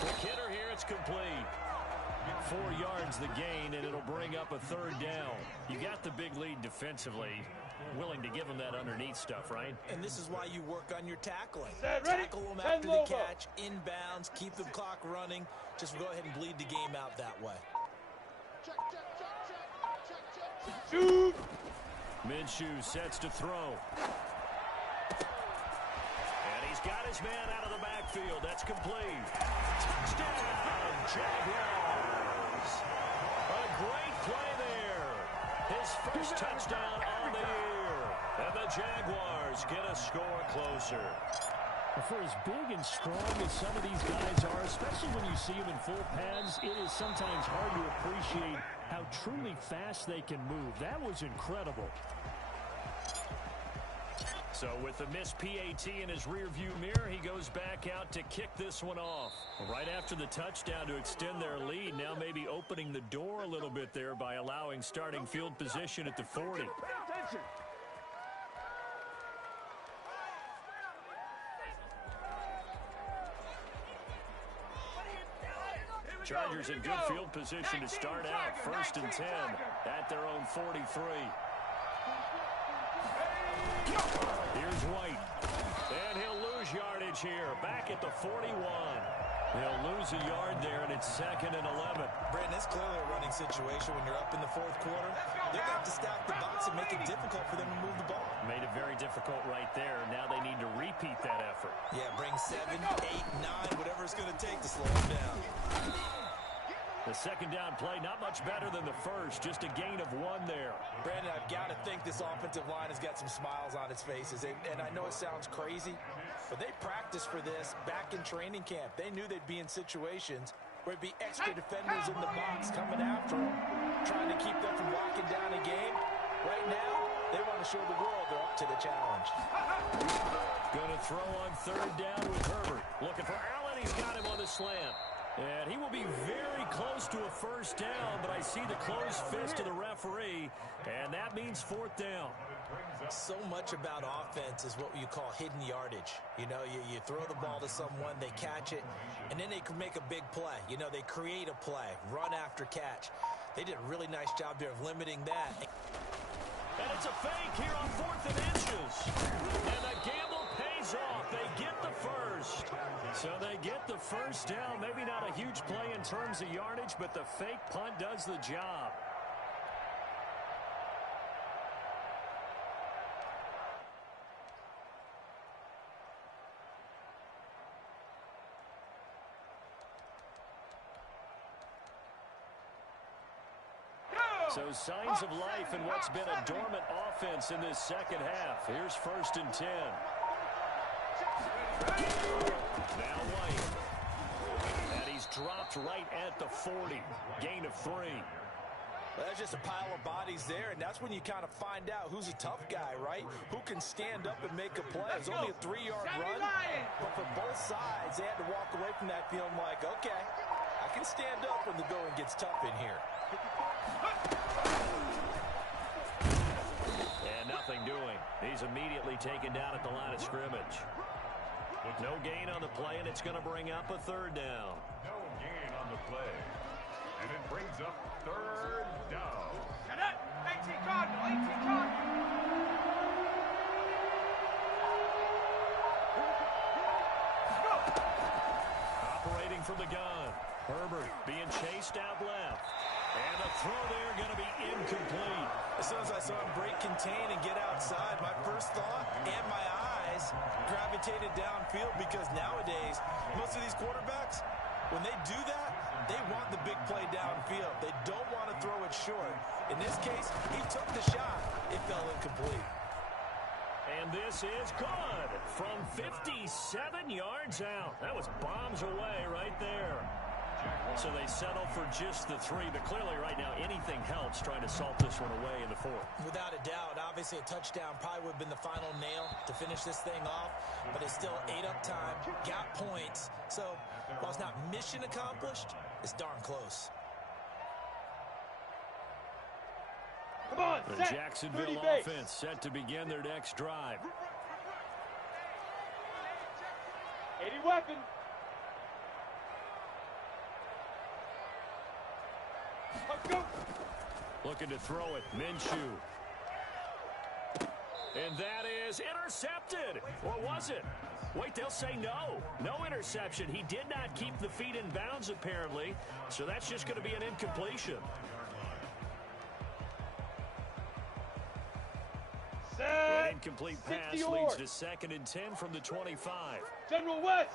Quick hitter here, it's complete. 4 yards the gain, and it'll bring up a third down. You got the big lead defensively, willing to give them that underneath stuff, right? And this is why you work on your tackling. Set, ready, Tackle them after the logo. catch, inbounds, keep the clock running. Just go ahead and bleed the game out that way. Shoot. Minshew sets to throw. And he's got his man out of the backfield. That's complete. Touchdown, Jaguars. A great play there. His first touchdown on the year. And the Jaguars get a score closer. For as big and strong as some of these guys are, especially when you see them in full pads, it is sometimes hard to appreciate how truly fast they can move. That was incredible. So with the missed PAT in his rearview mirror, he goes back out to kick this one off. Right after the touchdown to extend their lead, now maybe opening the door a little bit there by allowing starting field position at the 40. Chargers in good field position to start out. 1st and 10 at their own 43. Here's White. And he'll lose yardage here. Back at the 41. He'll lose a yard there, and it's 2nd and 11. Brandon, it's clearly a running situation when you're up in the 4th quarter. They're going to have to stack the box and make it difficult for them to move the ball. Made it very difficult right there. Now they need to repeat that effort. Yeah, bring 7, 8, 9, whatever it's going to take to slow them down. The second down play, not much better than the first. Just a gain of 1 there. Brandon, I've got to think this offensive line has got some smiles on its faces. And I know it sounds crazy, but they practiced for this back in training camp. They knew they'd be in situations where it'd be extra defenders in the box coming after them, trying to keep them from locking down a game. Right now, they want to show the world they're up to the challenge. Going to throw on 3rd down with Herbert. Looking for Allen. He's got him on the slant. And he will be very close to a 1st down, but I see the closed fist of the referee, and that means 4th down. So much about offense is what you call hidden yardage. You know, you throw the ball to someone, they catch it, and then they can make a big play. You know, they create a play, run after catch. They did a really nice job there of limiting that. And it's a fake here on 4th and inches. And the gamble pays off. They get the first. So they get the 1st down. Maybe not a huge play in terms of yardage, but the fake punt does the job. So signs of life in what's been a dormant offense in this second half. Here's 1st and 10. Now White. And he's dropped right at the 40. Gain of 3. Well, that's just a pile of bodies there, and that's when you kind of find out who's a tough guy, right? Who can stand up and make a play. It's only a 3-yard run, but for both sides, they had to walk away from that feeling like, okay, I can stand up when the going gets tough in here. And nothing doing. He's immediately taken down at the line of scrimmage. No gain on the play, and it's going to bring up a 3rd down. No gain on the play. And it brings up 3rd down. 18 Cardinal, 18 Cardinal. Operating from the gun. Herbert being chased out left. And the throw there going to be incomplete. As soon as I saw him break contain and get outside, my first thought and my eyes gravitated downfield, because nowadays, most of these quarterbacks, when they do that, they want the big play downfield. They don't want to throw it short. In this case, he took the shot. It fell incomplete. And this is good from 57 yards out. That was bombs away right there. So they settle for just the 3, but clearly right now anything helps trying to salt this one away in the 4th. Without a doubt, obviously a touchdown probably would have been the final nail to finish this thing off, but it's still ate up time, got points. So while it's not mission accomplished, it's darn close. Come on, The set. Jacksonville 30 base. offense set to begin their next drive. 80 weapon. Let's go. Looking to throw it. Minshew. And that is intercepted. Or was it? Wait, they'll say no. No interception. He did not keep the feet in bounds, apparently. So that's just going to be an incompletion. An incomplete pass leads to 2nd and 10 from the 25. General West.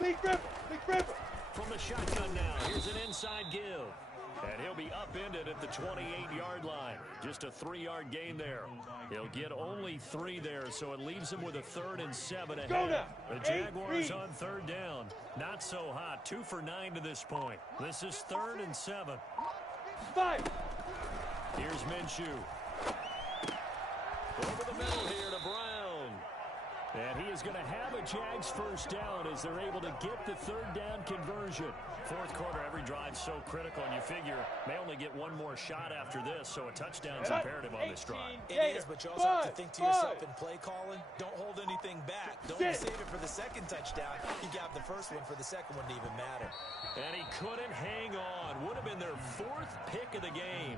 Big Ripper. Big Ripper. From the shotgun now, here's an inside give. And he'll be upended at the 28-yard line. Just a 3-yard gain there. He'll get only 3 there, so it leaves him with a 3rd and 7 ahead. The Jaguars on 3rd down. Not so hot. 2 for 9 to this point. This is 3rd and 7. 5. Here's Minshew. Over the middle here to Brown. And he is going to have a Jags first down as they're able to get the 3rd down conversion. 4th quarter, every drive so critical, and you figure may only get one more shot after this, so a touchdown's imperative on this drive. It is, but you also have to think to yourself in play calling, don't hold anything back. Don't save it for the 2nd touchdown. You got the first one for the 2nd one to even matter. And he couldn't hang on. Would have been their 4th pick of the game.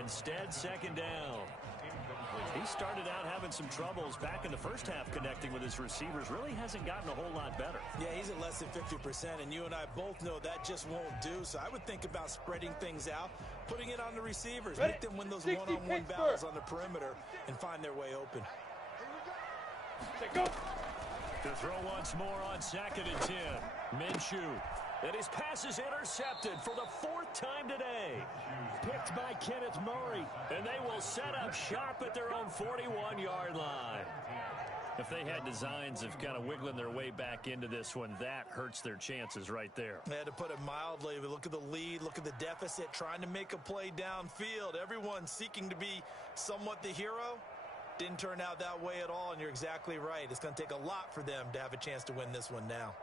Instead, 2nd down. He started out having some troubles back in the first half connecting with his receivers. Really hasn't gotten a whole lot better. Yeah, he's at less than 50%, and you and I both know that just won't do. So I would think about spreading things out, putting it on the receivers, make them win those one-on-one battles on the perimeter, and find their way open. Go. To throw once more on 2nd and 10. Minshew. And his pass is intercepted for the 4th time today. Picked by Kenneth Murray. And they will set up shop at their own 41-yard line. If they had designs of kind of wiggling their way back into this one, that hurts their chances right there. To put it mildly, but look at the lead, look at the deficit, trying to make a play downfield. Everyone seeking to be somewhat the hero. Didn't turn out that way at all, and you're exactly right. It's going to take a lot for them to have a chance to win this one now.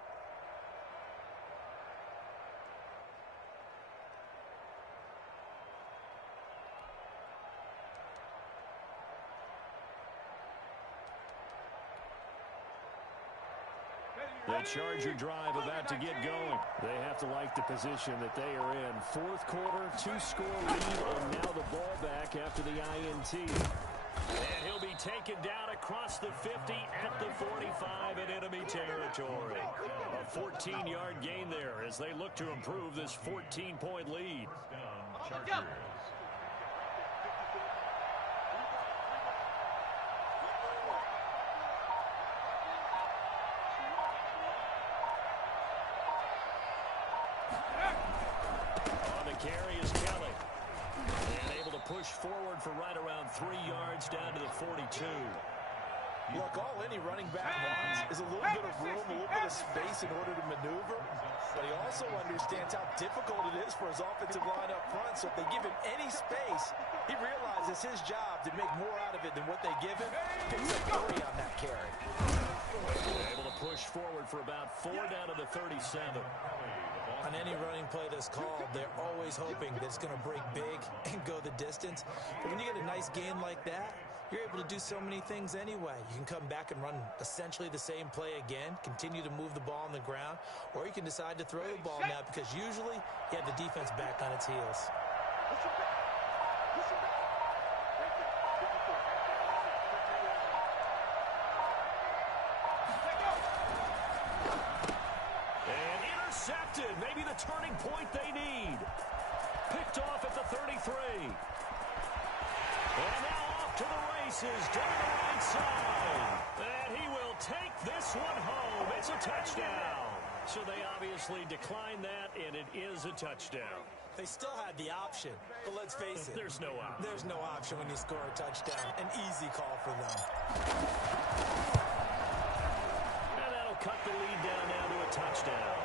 The Charger drive about to get going. They have to like the position that they are in. 4th quarter, 2-score lead, and now the ball back after the INT. And he'll be taken down across the 50 at the 45 in enemy territory. A 14-yard gain there as they look to improve this 14-point lead. Chargers. Carry is Kelly. And able to push forward for right around 3 yards down to the 42. Look, all any running back wants is a little bit of room, a little bit of space in order to maneuver. But he also understands how difficult it is for his offensive line up front. So if they give him any space, he realizes his job to make more out of it than what they give him. Picks up 3 on that carry. Able to push forward for about 4 down to the 37. On any running play that's called, they're always hoping that it's going to break big and go the distance. But when you get a nice gain like that, you're able to do so many things anyway. You can come back and run essentially the same play again, continue to move the ball on the ground, or you can decide to throw the ball now because usually you have the defense back on its heels. Maybe the turning point they need. Picked off at the 33. And now off to the races down the right side. And he will take this one home. It's a touchdown. So they obviously declined that, and it is a touchdown. They still had the option, but let's face it. There's no option. There's no option when you score a touchdown. An easy call for them. And that'll cut the lead down now to a touchdown.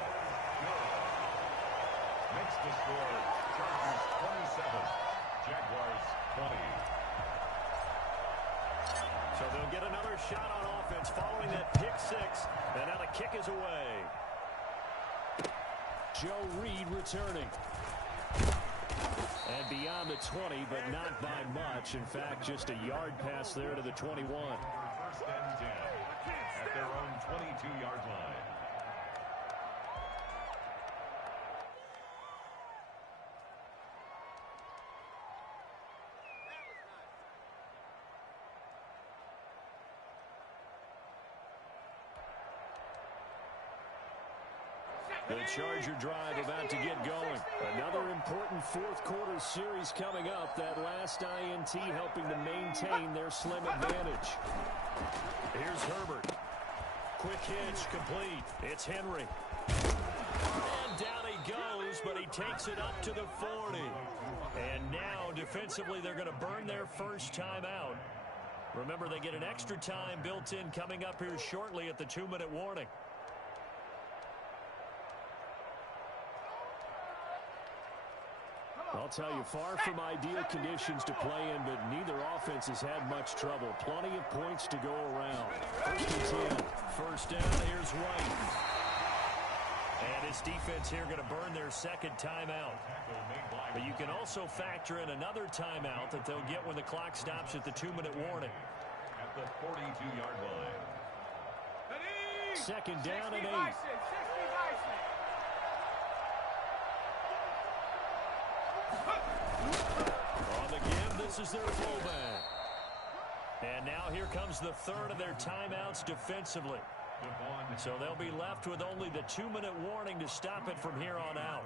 Makes the score Chargers 27, Jaguars 20. So they'll get another shot on offense following that pick 6. And now the kick is away. Joe Reed returning. And beyond the 20, but not by much. In fact, just a yard pass there to the 21. First and 10 at their own 22-yard line. The Charger drive about to get going. Another important fourth-quarter series coming up. That last INT helping to maintain their slim advantage. Here's Herbert. Quick hitch, complete. It's Henry. And down he goes, but he takes it up to the 40. And now, defensively, they're going to burn their first timeout. Remember, they get an extra time built in coming up here shortly at the 2-minute warning. I'll tell you, far from ideal conditions to play in, but neither offense has had much trouble. Plenty of points to go around. 1st and 10. First down, here's White. And his defense here going to burn their second timeout. But you can also factor in another timeout that they'll get when the clock stops at the 2-minute warning. At the 42-yard line. Second down and 8. On the give, this is their fullback. And now here comes the third of their timeouts defensively. So they'll be left with only the 2-minute warning to stop it from here on out.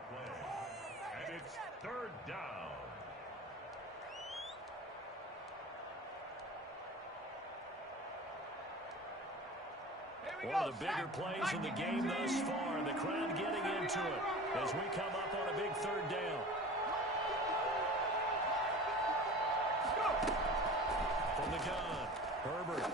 And it's third down. One of the bigger plays in the game thus far, and the crowd getting into it as we come up on a big third down. From the gun, Herbert.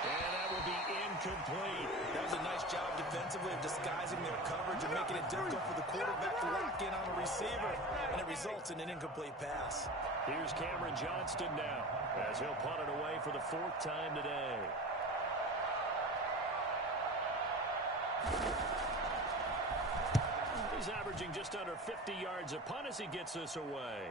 And that will be incomplete. That was a nice job defensively of disguising their coverage and making it difficult for the quarterback to lock in on a receiver. And it results in an incomplete pass. Here's Cameron Johnston now as he'll punt it away for the 4th time today. He's averaging just under 50 yards a punt as he gets this away.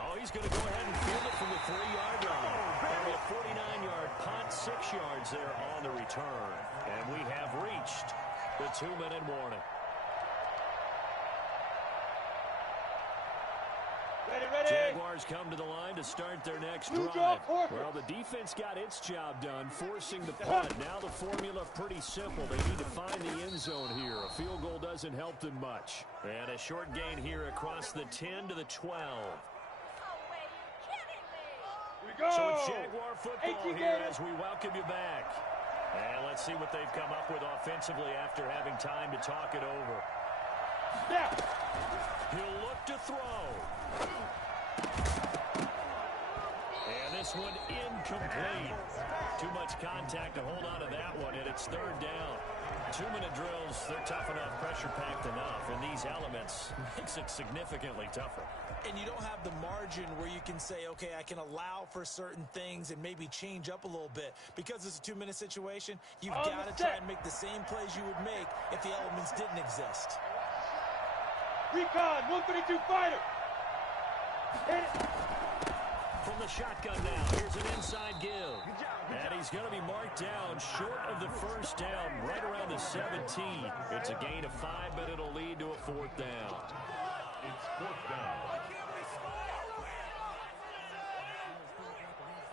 Oh, he's going to go ahead and field it from the 3-yard line. That'll be a 49-yard punt, 6 yards there on the return. And we have reached the 2-minute warning. Jaguars come to the line to start their next drive. Well, the defense got its job done, forcing the punt. Now the formula pretty simple. They need to find the end zone here. A field goal doesn't help them much. And a short gain here across the 10 to the 12. So it's Jaguar football here as we welcome you back. And let's see what they've come up with offensively after having time to talk it over. He'll look to throw. And this one incomplete. Too much contact to hold on to that one, and it's third down. 2-minute drills, they're tough enough, pressure-packed enough, and these elements makes it significantly tougher. And you don't have the margin where you can say, okay, I can allow for certain things and maybe change up a little bit. Because it's a 2-minute situation, you've got to try and make the same plays you would make if the elements didn't exist. Recon, 132 fighter. Hit it. From the shotgun now, here's an inside give. And he's going to be marked down short of the first down, right around the 17. It's a gain of 5, but it'll lead to a 4th down. It's 4th down.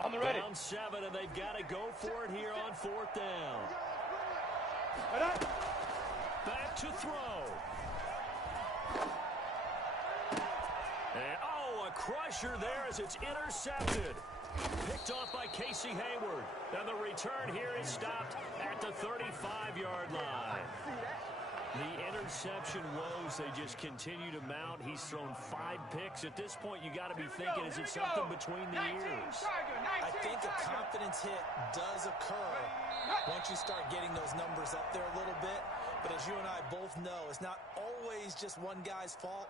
On the ready. Down 7, and they've got to go for it here on 4th down. Back to throw. And, oh, a crusher there as it's intercepted. Picked off by Casey Hayward. And the return here is stopped at the 35-yard line. The interception woes, they just continue to mount. He's thrown 5 picks. At this point, you got to be thinking, is it something between the ears? I think a confidence hit does occur once you start getting those numbers up there a little bit. But as you and I both know, it's not always just one guy's fault.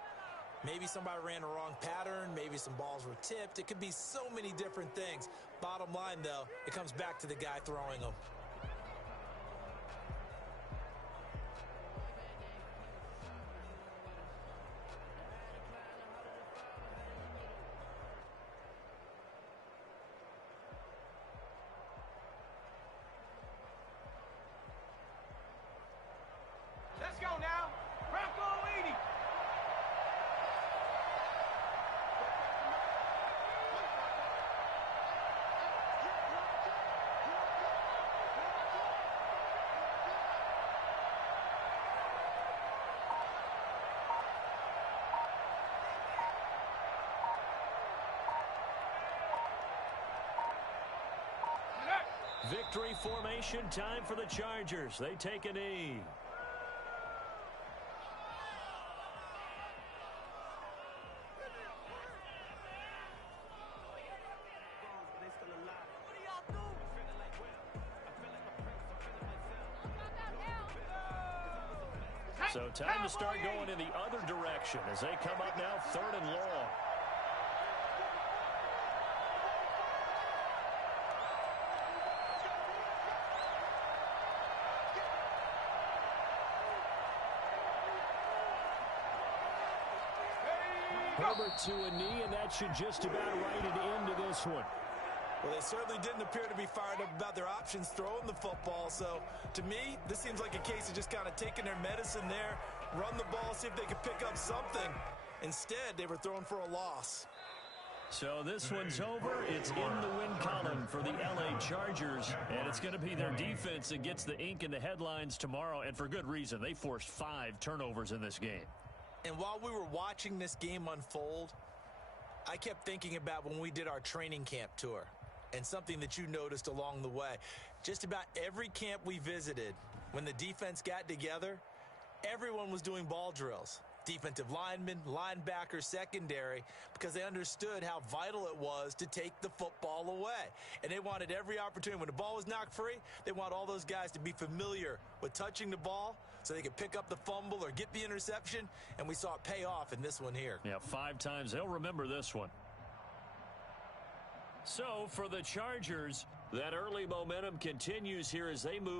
Maybe somebody ran a wrong pattern. Maybe some balls were tipped. It could be so many different things. Bottom line, though, it comes back to the guy throwing them. Let's go now. Bronco 80. Victory formation time for the Chargers. They take a knee. So time to start going in the other direction as they come up now 3rd and long. Herbert to a knee, and that should just about write it into this one. Well, they certainly didn't appear to be fired up about their options throwing the football. So, to me, this seems like a case of just kind of taking their medicine there, run the ball, see if they could pick up something. Instead, they were throwing for a loss. So this one's over. It's in the win column for the LA Chargers, and it's going to be their defense that gets the ink in the headlines tomorrow, and for good reason. They forced 5 turnovers in this game. And while we were watching this game unfold, I kept thinking about when we did our training camp tour. And something that you noticed along the way. Just about every camp we visited, when the defense got together, everyone was doing ball drills. Defensive linemen, linebackers, secondary, because they understood how vital it was to take the football away. And they wanted every opportunity. When the ball was knocked free, they want all those guys to be familiar with touching the ball so they could pick up the fumble or get the interception. And we saw it pay off in this one here. Yeah, 5 times. They'll remember this one. So for the Chargers, that early momentum continues here as they move.